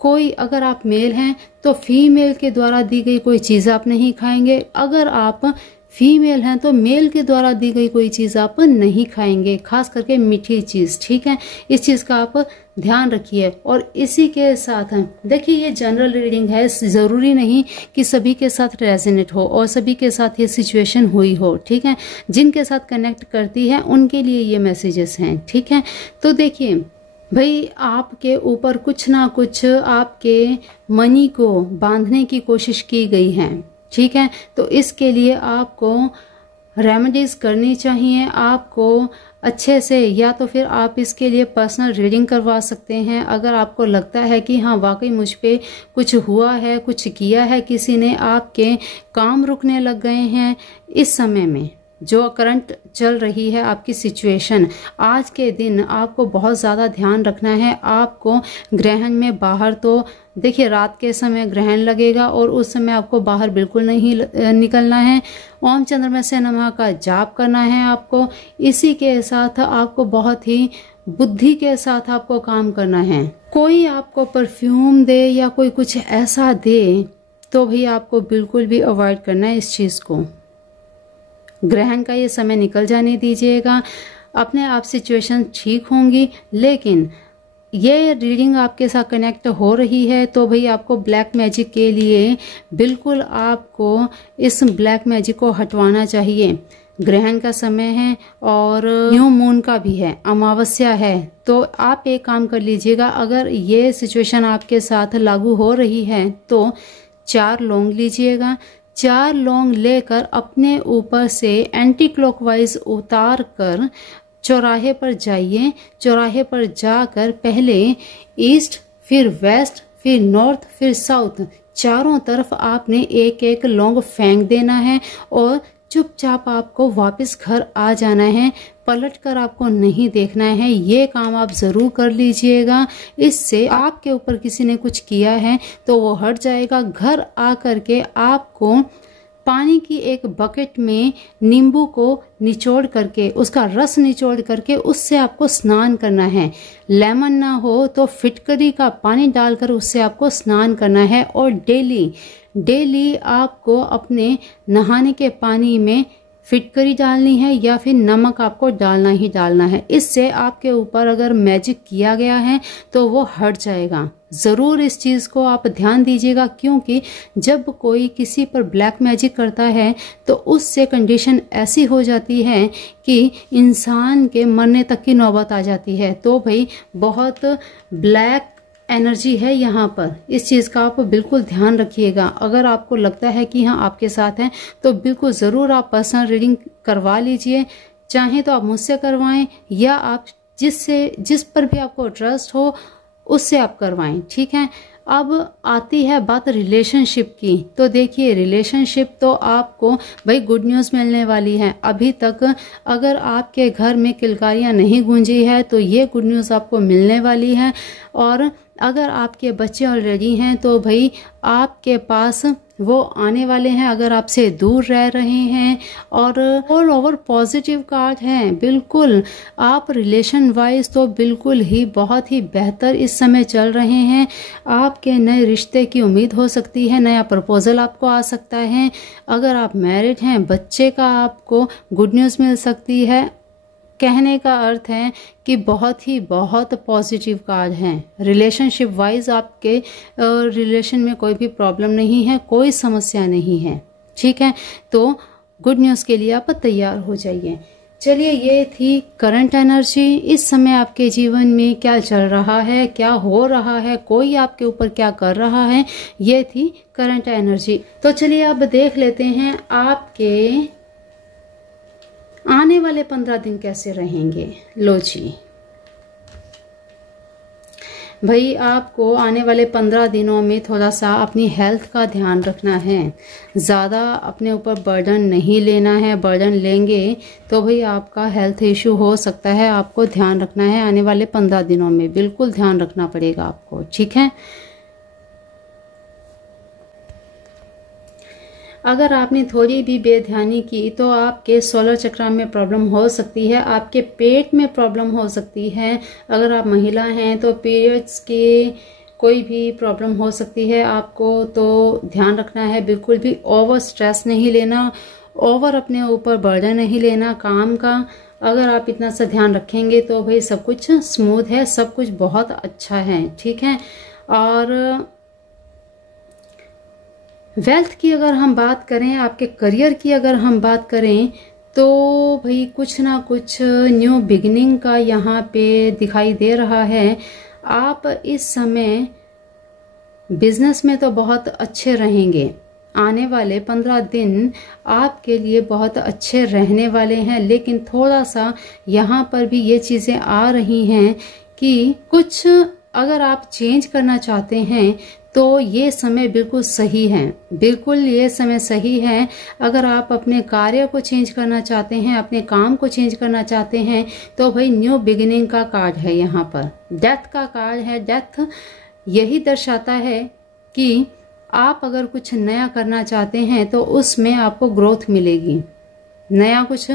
कोई, अगर आप मेल हैं तो फीमेल के द्वारा दी गई कोई चीज़ आप नहीं खाएंगे। अगर आप फीमेल हैं तो मेल के द्वारा दी गई कोई चीज़ आप नहीं खाएंगे, खास करके मीठी चीज़, ठीक है। इस चीज़ का आप ध्यान रखिए। और इसी के साथ देखिए, ये जनरल रीडिंग है, ज़रूरी नहीं कि सभी के साथ रेजोनेट हो और सभी के साथ ये सिचुएशन हुई हो, ठीक है। जिनके साथ कनेक्ट करती है उनके लिए ये मैसेजेस हैं, ठीक है। तो देखिए भाई, आपके ऊपर कुछ ना कुछ आपके मनी को बांधने की कोशिश की गई है, ठीक है। तो इसके लिए आपको रेमेडीज करनी चाहिए। आपको अच्छे से, या तो फिर आप इसके लिए पर्सनल रीडिंग करवा सकते हैं। अगर आपको लगता है कि हाँ वाकई मुझ पे कुछ हुआ है, कुछ किया है किसी ने, आपके काम रुकने लग गए हैं इस समय में, जो करंट चल रही है आपकी सिचुएशन, आज के दिन आपको बहुत ज़्यादा ध्यान रखना है। आपको ग्रहण में बाहर, तो देखिए रात के समय ग्रहण लगेगा और उस समय आपको बाहर बिल्कुल नहीं निकलना है। ओम चंद्रमस्य नमः का जाप करना है आपको। इसी के साथ आपको बहुत ही बुद्धि के साथ आपको काम करना है। कोई आपको परफ्यूम दे या कोई कुछ ऐसा दे तो भी आपको बिल्कुल भी अवॉइड करना है इस चीज़ को। ग्रहण का ये समय निकल जाने दीजिएगा, अपने आप सिचुएशन ठीक होंगी। लेकिन ये रीडिंग आपके साथ कनेक्ट हो रही है तो भाई आपको ब्लैक मैजिक के लिए बिल्कुल आपको इस ब्लैक मैजिक को हटवाना चाहिए। ग्रहण का समय है और न्यू मून का भी है, अमावस्या है। तो आप एक काम कर लीजिएगा, अगर ये सिचुएशन आपके साथ लागू हो रही है तो 4 लौंग लीजिएगा। 4 लौंग लेकर अपने ऊपर से एंटी क्लॉकवाइज उतार कर चौराहे पर जाइए। चौराहे पर जाकर पहले ईस्ट, फिर वेस्ट, फिर नॉर्थ, फिर साउथ, चारों तरफ आपने एक एक लौंग फेंक देना है और चुपचाप आपको वापस घर आ जाना है। पलट कर आपको नहीं देखना है। ये काम आप जरूर कर लीजिएगा। इससे आपके ऊपर किसी ने कुछ किया है तो वो हट जाएगा। घर आकर के आपको पानी की एक बकेट में नींबू को निचोड़ करके, उसका रस निचोड़ करके उससे आपको स्नान करना है। लेमन ना हो तो फिटकरी का पानी डालकर उससे आपको स्नान करना है। और डेली आपको अपने नहाने के पानी में फिटकरी डालनी है या फिर नमक आपको डालना ही डालना है। इससे आपके ऊपर अगर मैजिक किया गया है तो वो हट जाएगा। ज़रूर इस चीज़ को आप ध्यान दीजिएगा, क्योंकि जब कोई किसी पर ब्लैक मैजिक करता है तो उससे कंडीशन ऐसी हो जाती है कि इंसान के मरने तक की नौबत आ जाती है। तो भाई बहुत ब्लैक एनर्जी है यहाँ पर, इस चीज़ का आप बिल्कुल ध्यान रखिएगा। अगर आपको लगता है कि हाँ आपके साथ है तो बिल्कुल ज़रूर आप पर्सनल रीडिंग करवा लीजिए। चाहे तो आप मुझसे करवाएं या आप जिस पर भी आपको ट्रस्ट हो उससे आप करवाएं, ठीक है। अब आती है बात रिलेशनशिप की। तो देखिए, रिलेशनशिप तो आपको भाई गुड न्यूज़ मिलने वाली है। अभी तक अगर आपके घर में किलकारियां नहीं गूंजी है तो ये गुड न्यूज़ आपको मिलने वाली है। और अगर आपके बच्चे ऑलरेडी हैं तो भाई आपके पास वो आने वाले हैं, अगर आपसे दूर रह रहे हैं। और ऑल ओवर पॉजिटिव कार्ड हैं। बिल्कुल आप रिलेशन वाइज तो बिल्कुल ही बहुत ही बेहतर इस समय चल रहे हैं। आपके नए रिश्ते की उम्मीद हो सकती है, नया प्रपोजल आपको आ सकता है। अगर आप मैरिड हैं, बच्चे का आपको गुड न्यूज़ मिल सकती है। कहने का अर्थ है कि बहुत पॉजिटिव कार्ड हैं। रिलेशनशिप वाइज आपके रिलेशन में कोई भी प्रॉब्लम नहीं है, कोई समस्या नहीं है, ठीक है। तो गुड न्यूज़ के लिए आप तैयार हो जाइए। चलिए, ये थी करंट एनर्जी। इस समय आपके जीवन में क्या चल रहा है, क्या हो रहा है, कोई आपके ऊपर क्या कर रहा है, ये थी करंट एनर्जी। तो चलिए अब देख लेते हैं आपके आने वाले 15 दिन कैसे रहेंगे। लो जी भाई, आपको आने वाले 15 दिनों में थोड़ा सा अपनी हेल्थ का ध्यान रखना है। ज़्यादा अपने ऊपर बर्डन नहीं लेना है। बर्डन लेंगे तो भाई आपका हेल्थ इशू हो सकता है। आपको ध्यान रखना है आने वाले 15 दिनों में, बिल्कुल ध्यान रखना पड़ेगा आपको, ठीक है। अगर आपने थोड़ी भी बेध्यानी की तो आपके सोलर चक्र में प्रॉब्लम हो सकती है, आपके पेट में प्रॉब्लम हो सकती है। अगर आप महिला हैं तो पीरियड्स की कोई भी प्रॉब्लम हो सकती है आपको, तो ध्यान रखना है। बिल्कुल भी ओवर स्ट्रेस नहीं लेना ओवर अपने ऊपर बर्डन नहीं लेना काम का। अगर आप इतना सा ध्यान रखेंगे तो भाई सब कुछ स्मूथ है, सब कुछ बहुत अच्छा है, ठीक है। और वेल्थ की अगर हम बात करें, आपके करियर की अगर हम बात करें, तो भाई कुछ ना कुछ न्यू बिगिनिंग का यहाँ पे दिखाई दे रहा है। आप इस समय बिजनेस में तो बहुत अच्छे रहेंगे। आने वाले 15 दिन आपके लिए बहुत अच्छे रहने वाले हैं, लेकिन थोड़ा सा यहाँ पर भी ये चीज़ें आ रही हैं कि कुछ अगर आप चेंज करना चाहते हैं तो ये समय बिल्कुल सही है, बिल्कुल ये समय सही है। अगर आप अपने कार्य को चेंज करना चाहते हैं, अपने काम को चेंज करना चाहते हैं, तो भाई न्यू बिगिनिंग का कार्ड है यहाँ पर, डेथ का कार्ड है। डेथ यही दर्शाता है कि आप अगर कुछ नया करना चाहते हैं तो उसमें आपको ग्रोथ मिलेगी। नया कुछ,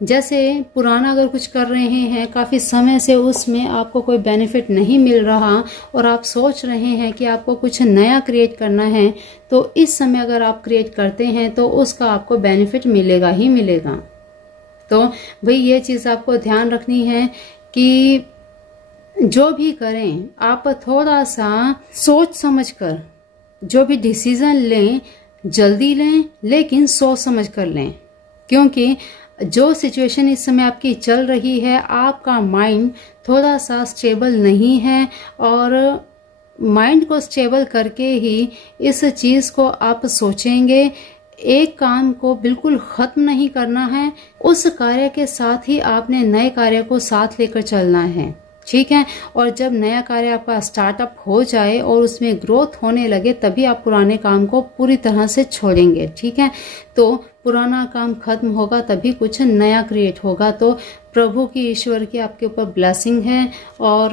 जैसे पुराना अगर कुछ कर रहे हैं काफ़ी समय से, उसमें आपको कोई बेनिफिट नहीं मिल रहा और आप सोच रहे हैं कि आपको कुछ नया क्रिएट करना है, तो इस समय अगर आप क्रिएट करते हैं तो उसका आपको बेनिफिट मिलेगा ही मिलेगा। तो भाई ये चीज़ आपको ध्यान रखनी है कि जो भी करें आप थोड़ा सा सोच समझ कर जो भी डिसीजन लें, जल्दी लें लेकिन सोच समझ कर लें, क्योंकि जो सिचुएशन इस समय आपकी चल रही है, आपका माइंड थोड़ा सा स्टेबल नहीं है और माइंड को स्टेबल करके ही इस चीज़ को आप सोचेंगे। एक काम को बिल्कुल खत्म नहीं करना है, उस कार्य के साथ ही आपने नए कार्य को साथ लेकर चलना है, ठीक है। और जब नया कार्य आपका स्टार्टअप हो जाए और उसमें ग्रोथ होने लगे, तभी आप पुराने काम को पूरी तरह से छोड़ेंगे, ठीक है। तो पुराना काम खत्म होगा तभी कुछ नया क्रिएट होगा। तो प्रभु की, ईश्वर की आपके ऊपर ब्लेसिंग है और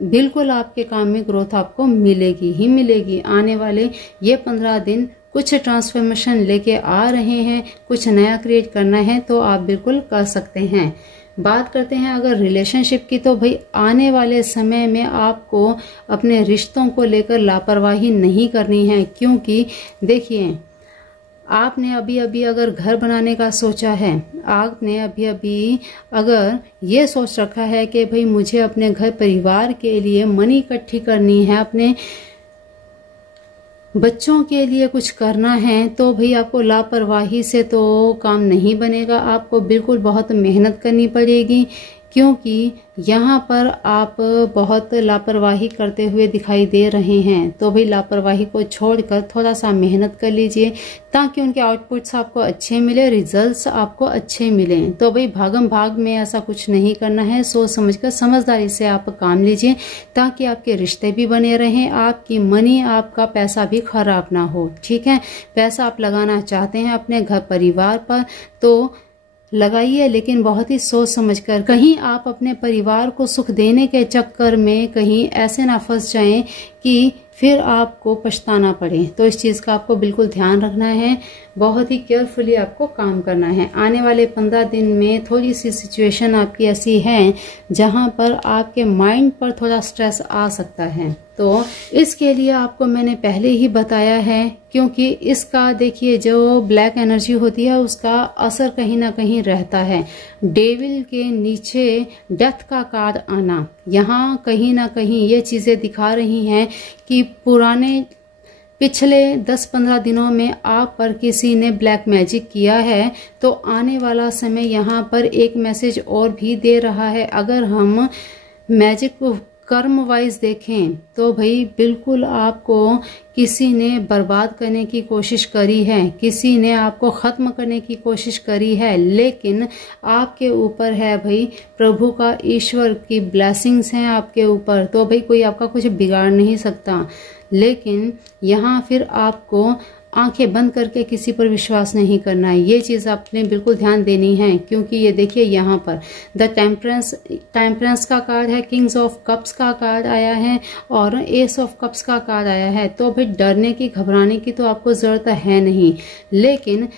बिल्कुल आपके काम में ग्रोथ आपको मिलेगी ही मिलेगी। आने वाले ये 15 दिन कुछ ट्रांसफॉर्मेशन लेके आ रहे हैं, कुछ नया क्रिएट करना है तो आप बिल्कुल कर सकते हैं। बात करते हैं अगर रिलेशनशिप की, तो भाई आने वाले समय में आपको अपने रिश्तों को लेकर लापरवाही नहीं करनी है, क्योंकि देखिए आपने अभी अभी अगर घर बनाने का सोचा है, आपने अभी अभी अगर ये सोच रखा है कि भाई मुझे अपने घर परिवार के लिए मनी इकट्ठी करनी है, अपने बच्चों के लिए कुछ करना है, तो भाई आपको लापरवाही से तो काम नहीं बनेगा। आपको बिल्कुल बहुत मेहनत करनी पड़ेगी, क्योंकि यहाँ पर आप बहुत लापरवाही करते हुए दिखाई दे रहे हैं। तो भाई लापरवाही को छोड़कर थोड़ा सा मेहनत कर लीजिए, ताकि उनके आउटपुट्स आपको अच्छे मिले, रिजल्ट्स आपको अच्छे मिलें। तो भाई भागम भाग में ऐसा कुछ नहीं करना है, सोच समझकर समझदारी से आप काम लीजिए, ताकि आपके रिश्ते भी बने रहें, आपकी मनी, आपका पैसा भी खराब ना हो, ठीक है। पैसा आप लगाना चाहते हैं अपने घर परिवार पर तो लगाइए, लेकिन बहुत ही सोच समझकर। कहीं आप अपने परिवार को सुख देने के चक्कर में कहीं ऐसे ना फंस जाएं कि फिर आपको पछताना पड़े। तो इस चीज़ का आपको बिल्कुल ध्यान रखना है, बहुत ही केयरफुली आपको काम करना है। आने वाले 15 दिन में थोड़ी सी सिचुएशन आपकी ऐसी है जहां पर आपके माइंड पर थोड़ा स्ट्रेस आ सकता है, तो इसके लिए आपको मैंने पहले ही बताया है, क्योंकि इसका देखिए जो ब्लैक एनर्जी होती है उसका असर कहीं ना कहीं रहता है। डेविल के नीचे डेथ का कार्ड आना, यहाँ कहीं ना कहीं ये चीज़ें दिखा रही हैं कि पुराने पिछले 10-15 दिनों में आप पर किसी ने ब्लैक मैजिक किया है, तो आने वाला समय यहाँ पर एक मैसेज और भी दे रहा है। अगर हम मैजिक को कर्म वाइज देखें तो भाई बिल्कुल आपको किसी ने बर्बाद करने की कोशिश करी है, किसी ने आपको ख़त्म करने की कोशिश करी है, लेकिन आपके ऊपर है भाई प्रभु का, ईश्वर की ब्लेसिंग्स हैं आपके ऊपर, तो भाई कोई आपका कुछ बिगाड़ नहीं सकता। लेकिन यहाँ फिर आपको आंखें बंद करके किसी पर विश्वास नहीं करना है, ये चीज़ आपने बिल्कुल ध्यान देनी है। क्योंकि ये देखिए यहाँ पर द टेम्परेंस का कार्ड है, किंग्स ऑफ कप्स का कार्ड आया है और एस ऑफ कप्स का कार्ड आया है। तो भाई डरने की, घबराने की तो आपको ज़रूरत है नहीं, लेकिन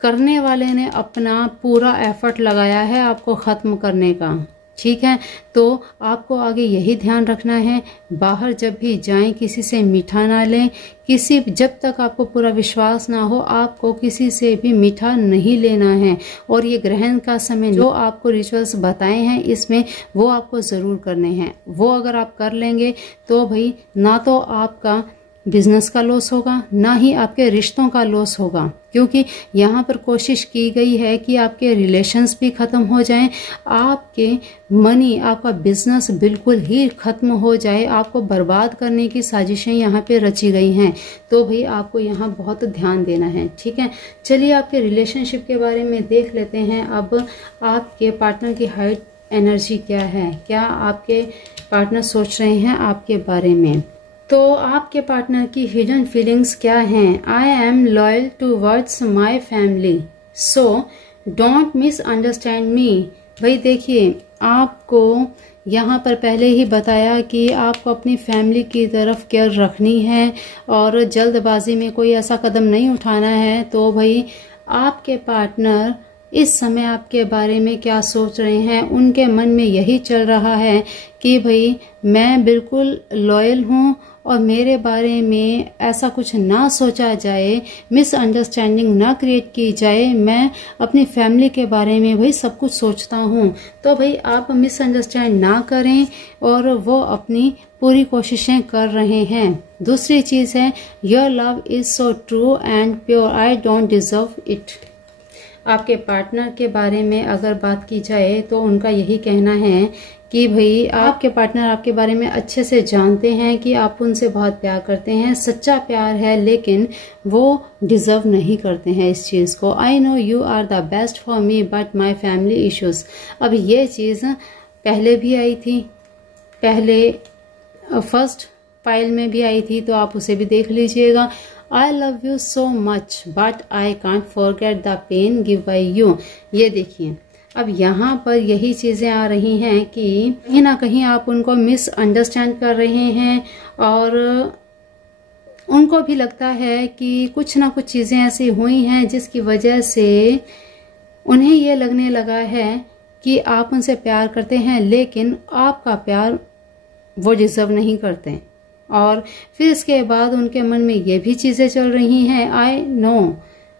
करने वाले ने अपना पूरा एफर्ट लगाया है आपको ख़त्म करने का, ठीक है। तो आपको आगे यही ध्यान रखना है, बाहर जब भी जाएं किसी से मीठा ना लें, जब तक आपको पूरा विश्वास ना हो आपको किसी से भी मीठा नहीं लेना है। और ये ग्रहण का समय जो आपको रिचुअल्स बताए हैं इसमें वो आपको ज़रूर करने हैं। वो अगर आप कर लेंगे तो भाई ना तो आपका बिजनेस का लॉस होगा ना ही आपके रिश्तों का लॉस होगा, क्योंकि यहाँ पर कोशिश की गई है कि आपके रिलेशंस भी ख़त्म हो जाएं, आपके मनी, आपका बिजनेस बिल्कुल ही ख़त्म हो जाए, आपको बर्बाद करने की साजिशें यहाँ पे रची गई हैं। तो भाई आपको यहाँ बहुत ध्यान देना है, ठीक है। चलिए आपके रिलेशनशिप के बारे में देख लेते हैं। अब आपके पार्टनर की हाइट एनर्जी क्या है, क्या आपके पार्टनर सोच रहे हैं आपके बारे में। तो आपके पार्टनर की हिडन फीलिंग्स क्या हैं। I am loyal towards my family, so don't misunderstand मी। भाई देखिए, आपको यहाँ पर पहले ही बताया कि आपको अपनी फैमिली की तरफ केयर रखनी है और जल्दबाजी में कोई ऐसा कदम नहीं उठाना है। तो भाई आपके पार्टनर इस समय आपके बारे में क्या सोच रहे हैं, उनके मन में यही चल रहा है कि भाई मैं बिल्कुल लॉयल हूँ और मेरे बारे में ऐसा कुछ ना सोचा जाए, मिसअंडरस्टैंडिंग ना क्रिएट की जाए, मैं अपनी फैमिली के बारे में भाई सब कुछ सोचता हूँ। तो भाई आप मिसअंडरस्टैंड ना करें और वो अपनी पूरी कोशिशें कर रहे हैं। दूसरी चीज़ है, your love is so true and pure, I don't deserve it. आपके पार्टनर के बारे में अगर बात की जाए तो उनका यही कहना है कि भाई आपके पार्टनर आपके बारे में अच्छे से जानते हैं कि आप उनसे बहुत प्यार करते हैं, सच्चा प्यार है, लेकिन वो डिजर्व नहीं करते हैं इस चीज़ को। I know you are the best for me but my family issues. अब ये चीज़ पहले भी आई थी, पहले फर्स्ट फाइल में भी आई थी, तो आप उसे भी देख लीजिएगा। I love you so much but I can't forget the pain give by you. ये देखिए, अब यहाँ पर यही चीज़ें आ रही हैं कि कहीं ना कहीं आप उनको मिसअंडरस्टैंड कर रहे हैं और उनको भी लगता है कि कुछ ना कुछ चीज़ें ऐसी हुई हैं जिसकी वजह से उन्हें ये लगने लगा है कि आप उनसे प्यार करते हैं, लेकिन आपका प्यार वो डिजर्व नहीं करते। और फिर इसके बाद उनके मन में ये भी चीज़ें चल रही हैं, I know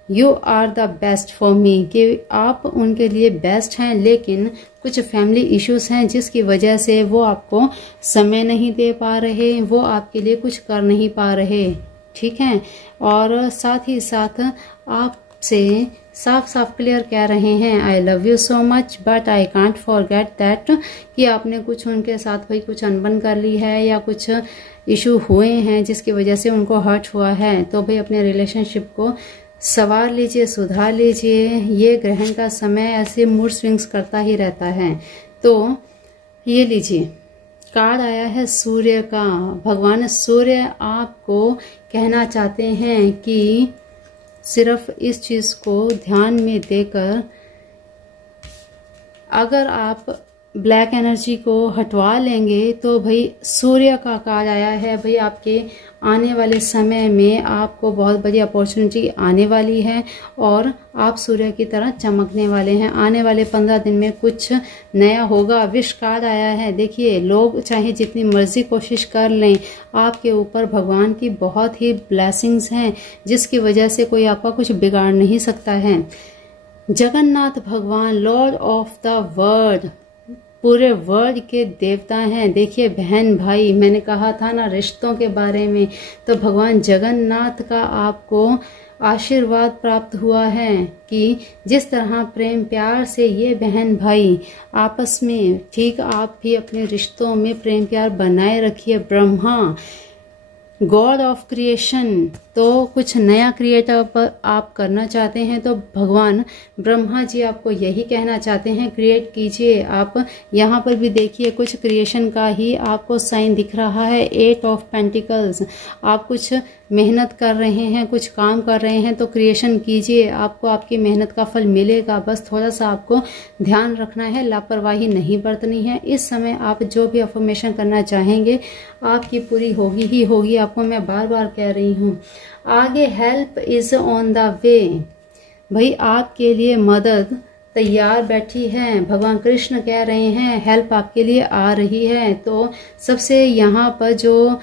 you are the best for me, कि आप उनके लिए बेस्ट हैं, लेकिन कुछ फैमिली इश्यूज हैं जिसकी वजह से वो आपको समय नहीं दे पा रहे, वो आपके लिए कुछ कर नहीं पा रहे, ठीक है। और साथ ही साथ आपसे साफ साफ क्लियर कह रहे हैं, आई love you so much but I can't forget that, कि आपने कुछ उनके साथ भाई कुछ अनबन कर ली है या कुछ इशू हुए हैं जिसकी वजह से उनको हर्ट हुआ है। तो भाई अपने रिलेशनशिप को सवार लीजिए, सुधार लीजिए। ये ग्रहण का समय ऐसे मूड स्विंग्स करता ही रहता है। तो ये लीजिए, कार्ड आया है सूर्य का। भगवान सूर्य आपको कहना चाहते हैं कि सिर्फ इस चीज़ को ध्यान में देकर अगर आप ब्लैक एनर्जी को हटवा लेंगे तो भाई सूर्य का कार्ड आया है। भाई आपके आने वाले समय में आपको बहुत बड़ी अपॉर्चुनिटी आने वाली है और आप सूर्य की तरह चमकने वाले हैं। आने वाले 15 दिन में कुछ नया होगा। विश कार्ड आया है। देखिए, लोग चाहे जितनी मर्जी कोशिश कर लें, आपके ऊपर भगवान की बहुत ही ब्लेसिंग्स हैं जिसकी वजह से कोई आपका कुछ बिगाड़ नहीं सकता है। जगन्नाथ भगवान लॉर्ड ऑफ द वर्ल्ड, पूरे वर्ल्ड के देवता हैं। देखिए बहन भाई, मैंने कहा था ना रिश्तों के बारे में, तो भगवान जगन्नाथ का आपको आशीर्वाद प्राप्त हुआ है कि जिस तरह प्रेम प्यार से ये बहन भाई आपस में, ठीक आप भी अपने रिश्तों में प्रेम प्यार बनाए रखिए। ब्रह्मा गॉड ऑफ क्रिएशन, तो कुछ नया क्रिएट आप करना चाहते हैं तो भगवान ब्रह्मा जी आपको यही कहना चाहते हैं, क्रिएट कीजिए। आप यहाँ पर भी देखिए कुछ क्रिएशन का ही आपको साइन दिख रहा है। 8 ऑफ पेंटिकल्स, आप कुछ मेहनत कर रहे हैं, कुछ काम कर रहे हैं तो क्रिएशन कीजिए, आपको आपकी मेहनत का फल मिलेगा। बस थोड़ा सा आपको ध्यान रखना है, लापरवाही नहीं बरतनी है। इस समय आप जो भी अफर्मेशन करना चाहेंगे आपकी पूरी होगी ही होगी, आपको मैं बार बार कह रही हूँ। आगे help is on the way, भाई आपके लिए मदद तैयार बैठी हैं। भगवान कृष्ण कह रहे हैं हेल्प आपके लिए आ रही है। तो सबसे यहाँ पर जो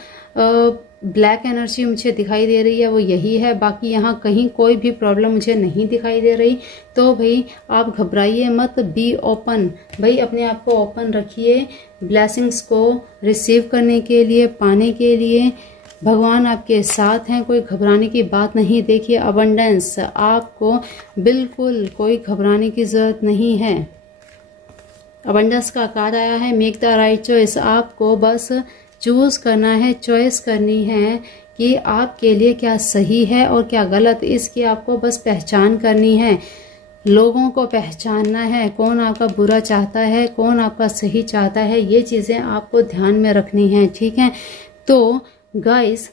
ब्लैक एनर्जी मुझे दिखाई दे रही है वो यही है, बाकी यहाँ कहीं कोई भी प्रॉब्लम मुझे नहीं दिखाई दे रही। तो भाई आप घबराइए मत, बी ओपन, भाई अपने आप को ओपन रखिए ब्लेसिंग्स को रिसीव करने के लिए, पाने के लिए। भगवान आपके साथ हैं, कोई घबराने की बात नहीं। देखिए अबंडेंस, आपको बिल्कुल कोई घबराने की जरूरत नहीं है। अबंडेंस का कार्ड आया है, मेक द राइट चॉइस। आपको बस चूज करना है, चॉइस करनी है कि आपके लिए क्या सही है और क्या गलत, इसकी आपको बस पहचान करनी है। लोगों को पहचानना है, कौन आपका बुरा चाहता है, कौन आपका सही चाहता है, ये चीजें आपको ध्यान में रखनी है, ठीक है। तो गाइस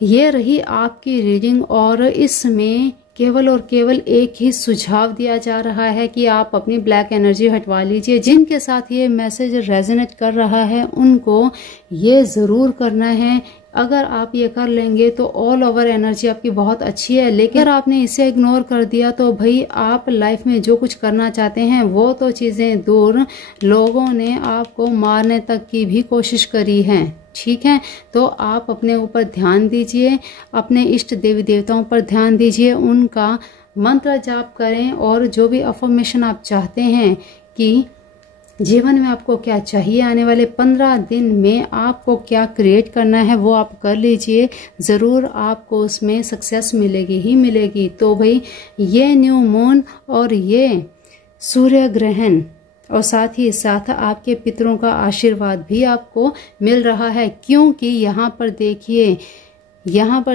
ये रही आपकी रीडिंग और इसमें केवल और केवल एक ही सुझाव दिया जा रहा है कि आप अपनी ब्लैक एनर्जी हटवा लीजिए। जिनके साथ ये मैसेज रेजोनेट कर रहा है उनको ये जरूर करना है। अगर आप ये कर लेंगे तो ऑल ओवर एनर्जी आपकी बहुत अच्छी है, लेकिन अगर आपने इसे इग्नोर कर दिया तो भाई आप लाइफ में जो कुछ करना चाहते हैं वो तो चीजें दूर, लोगों ने आपको मारने तक की भी कोशिश करी है, ठीक है। तो आप अपने ऊपर ध्यान दीजिए, अपने इष्ट देवी देवताओं पर ध्यान दीजिए, उनका मंत्र जाप करें और जो भी अफर्मेशन आप चाहते हैं कि जीवन में आपको क्या चाहिए, आने वाले 15 दिन में आपको क्या क्रिएट करना है वो आप कर लीजिए। ज़रूर आपको उसमें सक्सेस मिलेगी ही मिलेगी। तो भाई ये न्यू मून और ये सूर्य ग्रहण और साथ ही साथ आपके पितरों का आशीर्वाद भी आपको मिल रहा है, क्योंकि यहाँ पर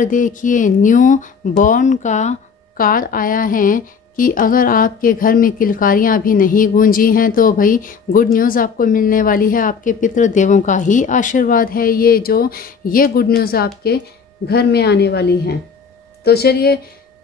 देखिए न्यू बॉर्न का कार्ड आया है कि अगर आपके घर में किलकारियां अभी नहीं गूंजी हैं तो भाई गुड न्यूज़ आपको मिलने वाली है। आपके पितृ देवों का ही आशीर्वाद है ये गुड न्यूज़ आपके घर में आने वाली है। तो चलिए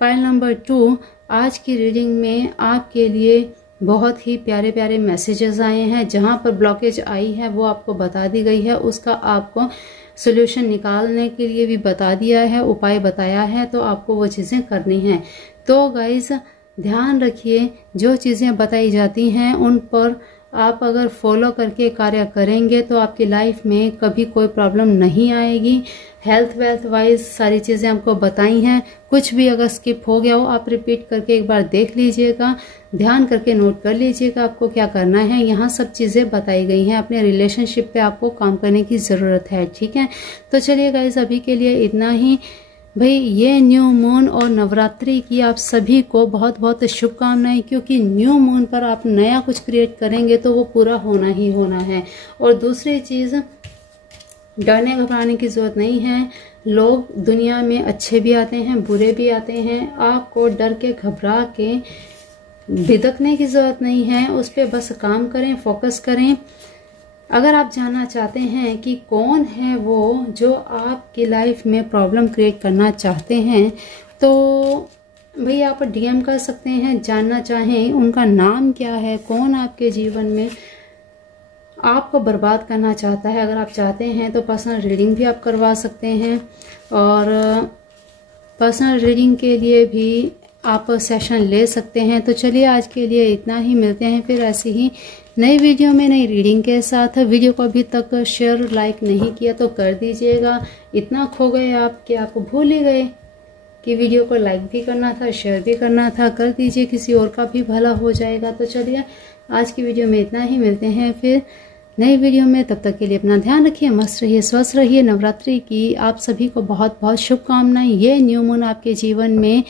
पाइल नंबर 2, आज की रीडिंग में आपके लिए बहुत ही प्यारे प्यारे मैसेजेस आए हैं। जहां पर ब्लॉकेज आई है वो आपको बता दी गई है, उसका आपको सोल्यूशन निकालने के लिए भी बता दिया है, उपाय बताया है, तो आपको वो चीज़ें करनी हैं। तो गाइज ध्यान रखिए, जो चीज़ें बताई जाती हैं उन पर आप अगर फॉलो करके कार्य करेंगे तो आपकी लाइफ में कभी कोई प्रॉब्लम नहीं आएगी। हेल्थ वेल्थ वाइज सारी चीज़ें आपको बताई हैं, कुछ भी अगर स्किप हो गया हो आप रिपीट करके एक बार देख लीजिएगा, ध्यान करके नोट कर लीजिएगा आपको क्या करना है। यहाँ सब चीज़ें बताई गई हैं, अपने रिलेशनशिप पे आपको काम करने की ज़रूरत है, ठीक है। तो चलिए गाइस अभी के लिए इतना ही। भाई ये न्यू मून और नवरात्रि की आप सभी को बहुत बहुत शुभकामनाएं, क्योंकि न्यू मून पर आप नया कुछ क्रिएट करेंगे तो वो पूरा होना ही होना है। और दूसरी चीज़, डरने घबराने की जरूरत नहीं है। लोग दुनिया में अच्छे भी आते हैं, बुरे भी आते हैं, आपको डर के घबरा के बिदकने की जरूरत नहीं है। उस पर बस काम करें, फोकस करें। अगर आप जानना चाहते हैं कि कौन है वो जो आपकी लाइफ में प्रॉब्लम क्रिएट करना चाहते हैं तो भाई आप डीएम कर सकते हैं। जानना चाहें उनका नाम क्या है, कौन आपके जीवन में आपको बर्बाद करना चाहता है, अगर आप चाहते हैं तो पर्सनल रीडिंग भी आप करवा सकते हैं। और पर्सनल रीडिंग के लिए भी आप सेशन ले सकते हैं। तो चलिए आज के लिए इतना ही, मिलते हैं फिर ऐसी ही नई वीडियो में नई रीडिंग के साथ। वीडियो को अभी तक शेयर लाइक नहीं किया तो कर दीजिएगा। इतना खो गए आप कि आप भूल ही गए कि वीडियो को लाइक भी करना था, शेयर भी करना था। कर दीजिए, किसी और का भी भला हो जाएगा। तो चलिए आज की वीडियो में इतना ही, मिलते हैं फिर नई वीडियो में। तब तक के लिए अपना ध्यान रखिए, मस्त रहिए, स्वस्थ रहिए। नवरात्रि की आप सभी को बहुत बहुत शुभकामनाएं। ये न्यू मून आपके जीवन में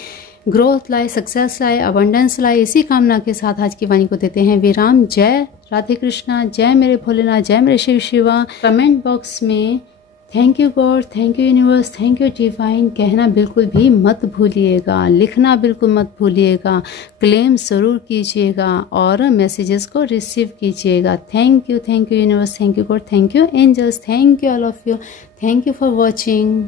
ग्रोथ लाए, सक्सेस लाए, अबंडेंस लाए, इसी कामना के साथ आज की वाणी को देते हैं विराम। जय राधे कृष्णा, जय मेरे भोलेनाथ, जय मेरे शिव शिवा। कमेंट बॉक्स में thank you God, thank you universe, thank you divine कहना बिल्कुल भी मत भूलिएगा, लिखना बिल्कुल मत भूलिएगा, क्लेम जरूर कीजिएगा और मैसेजेस को रिसीव कीजिएगा। Thank you universe, thank you God, thank you angels, thank you all of you, thank you for watching.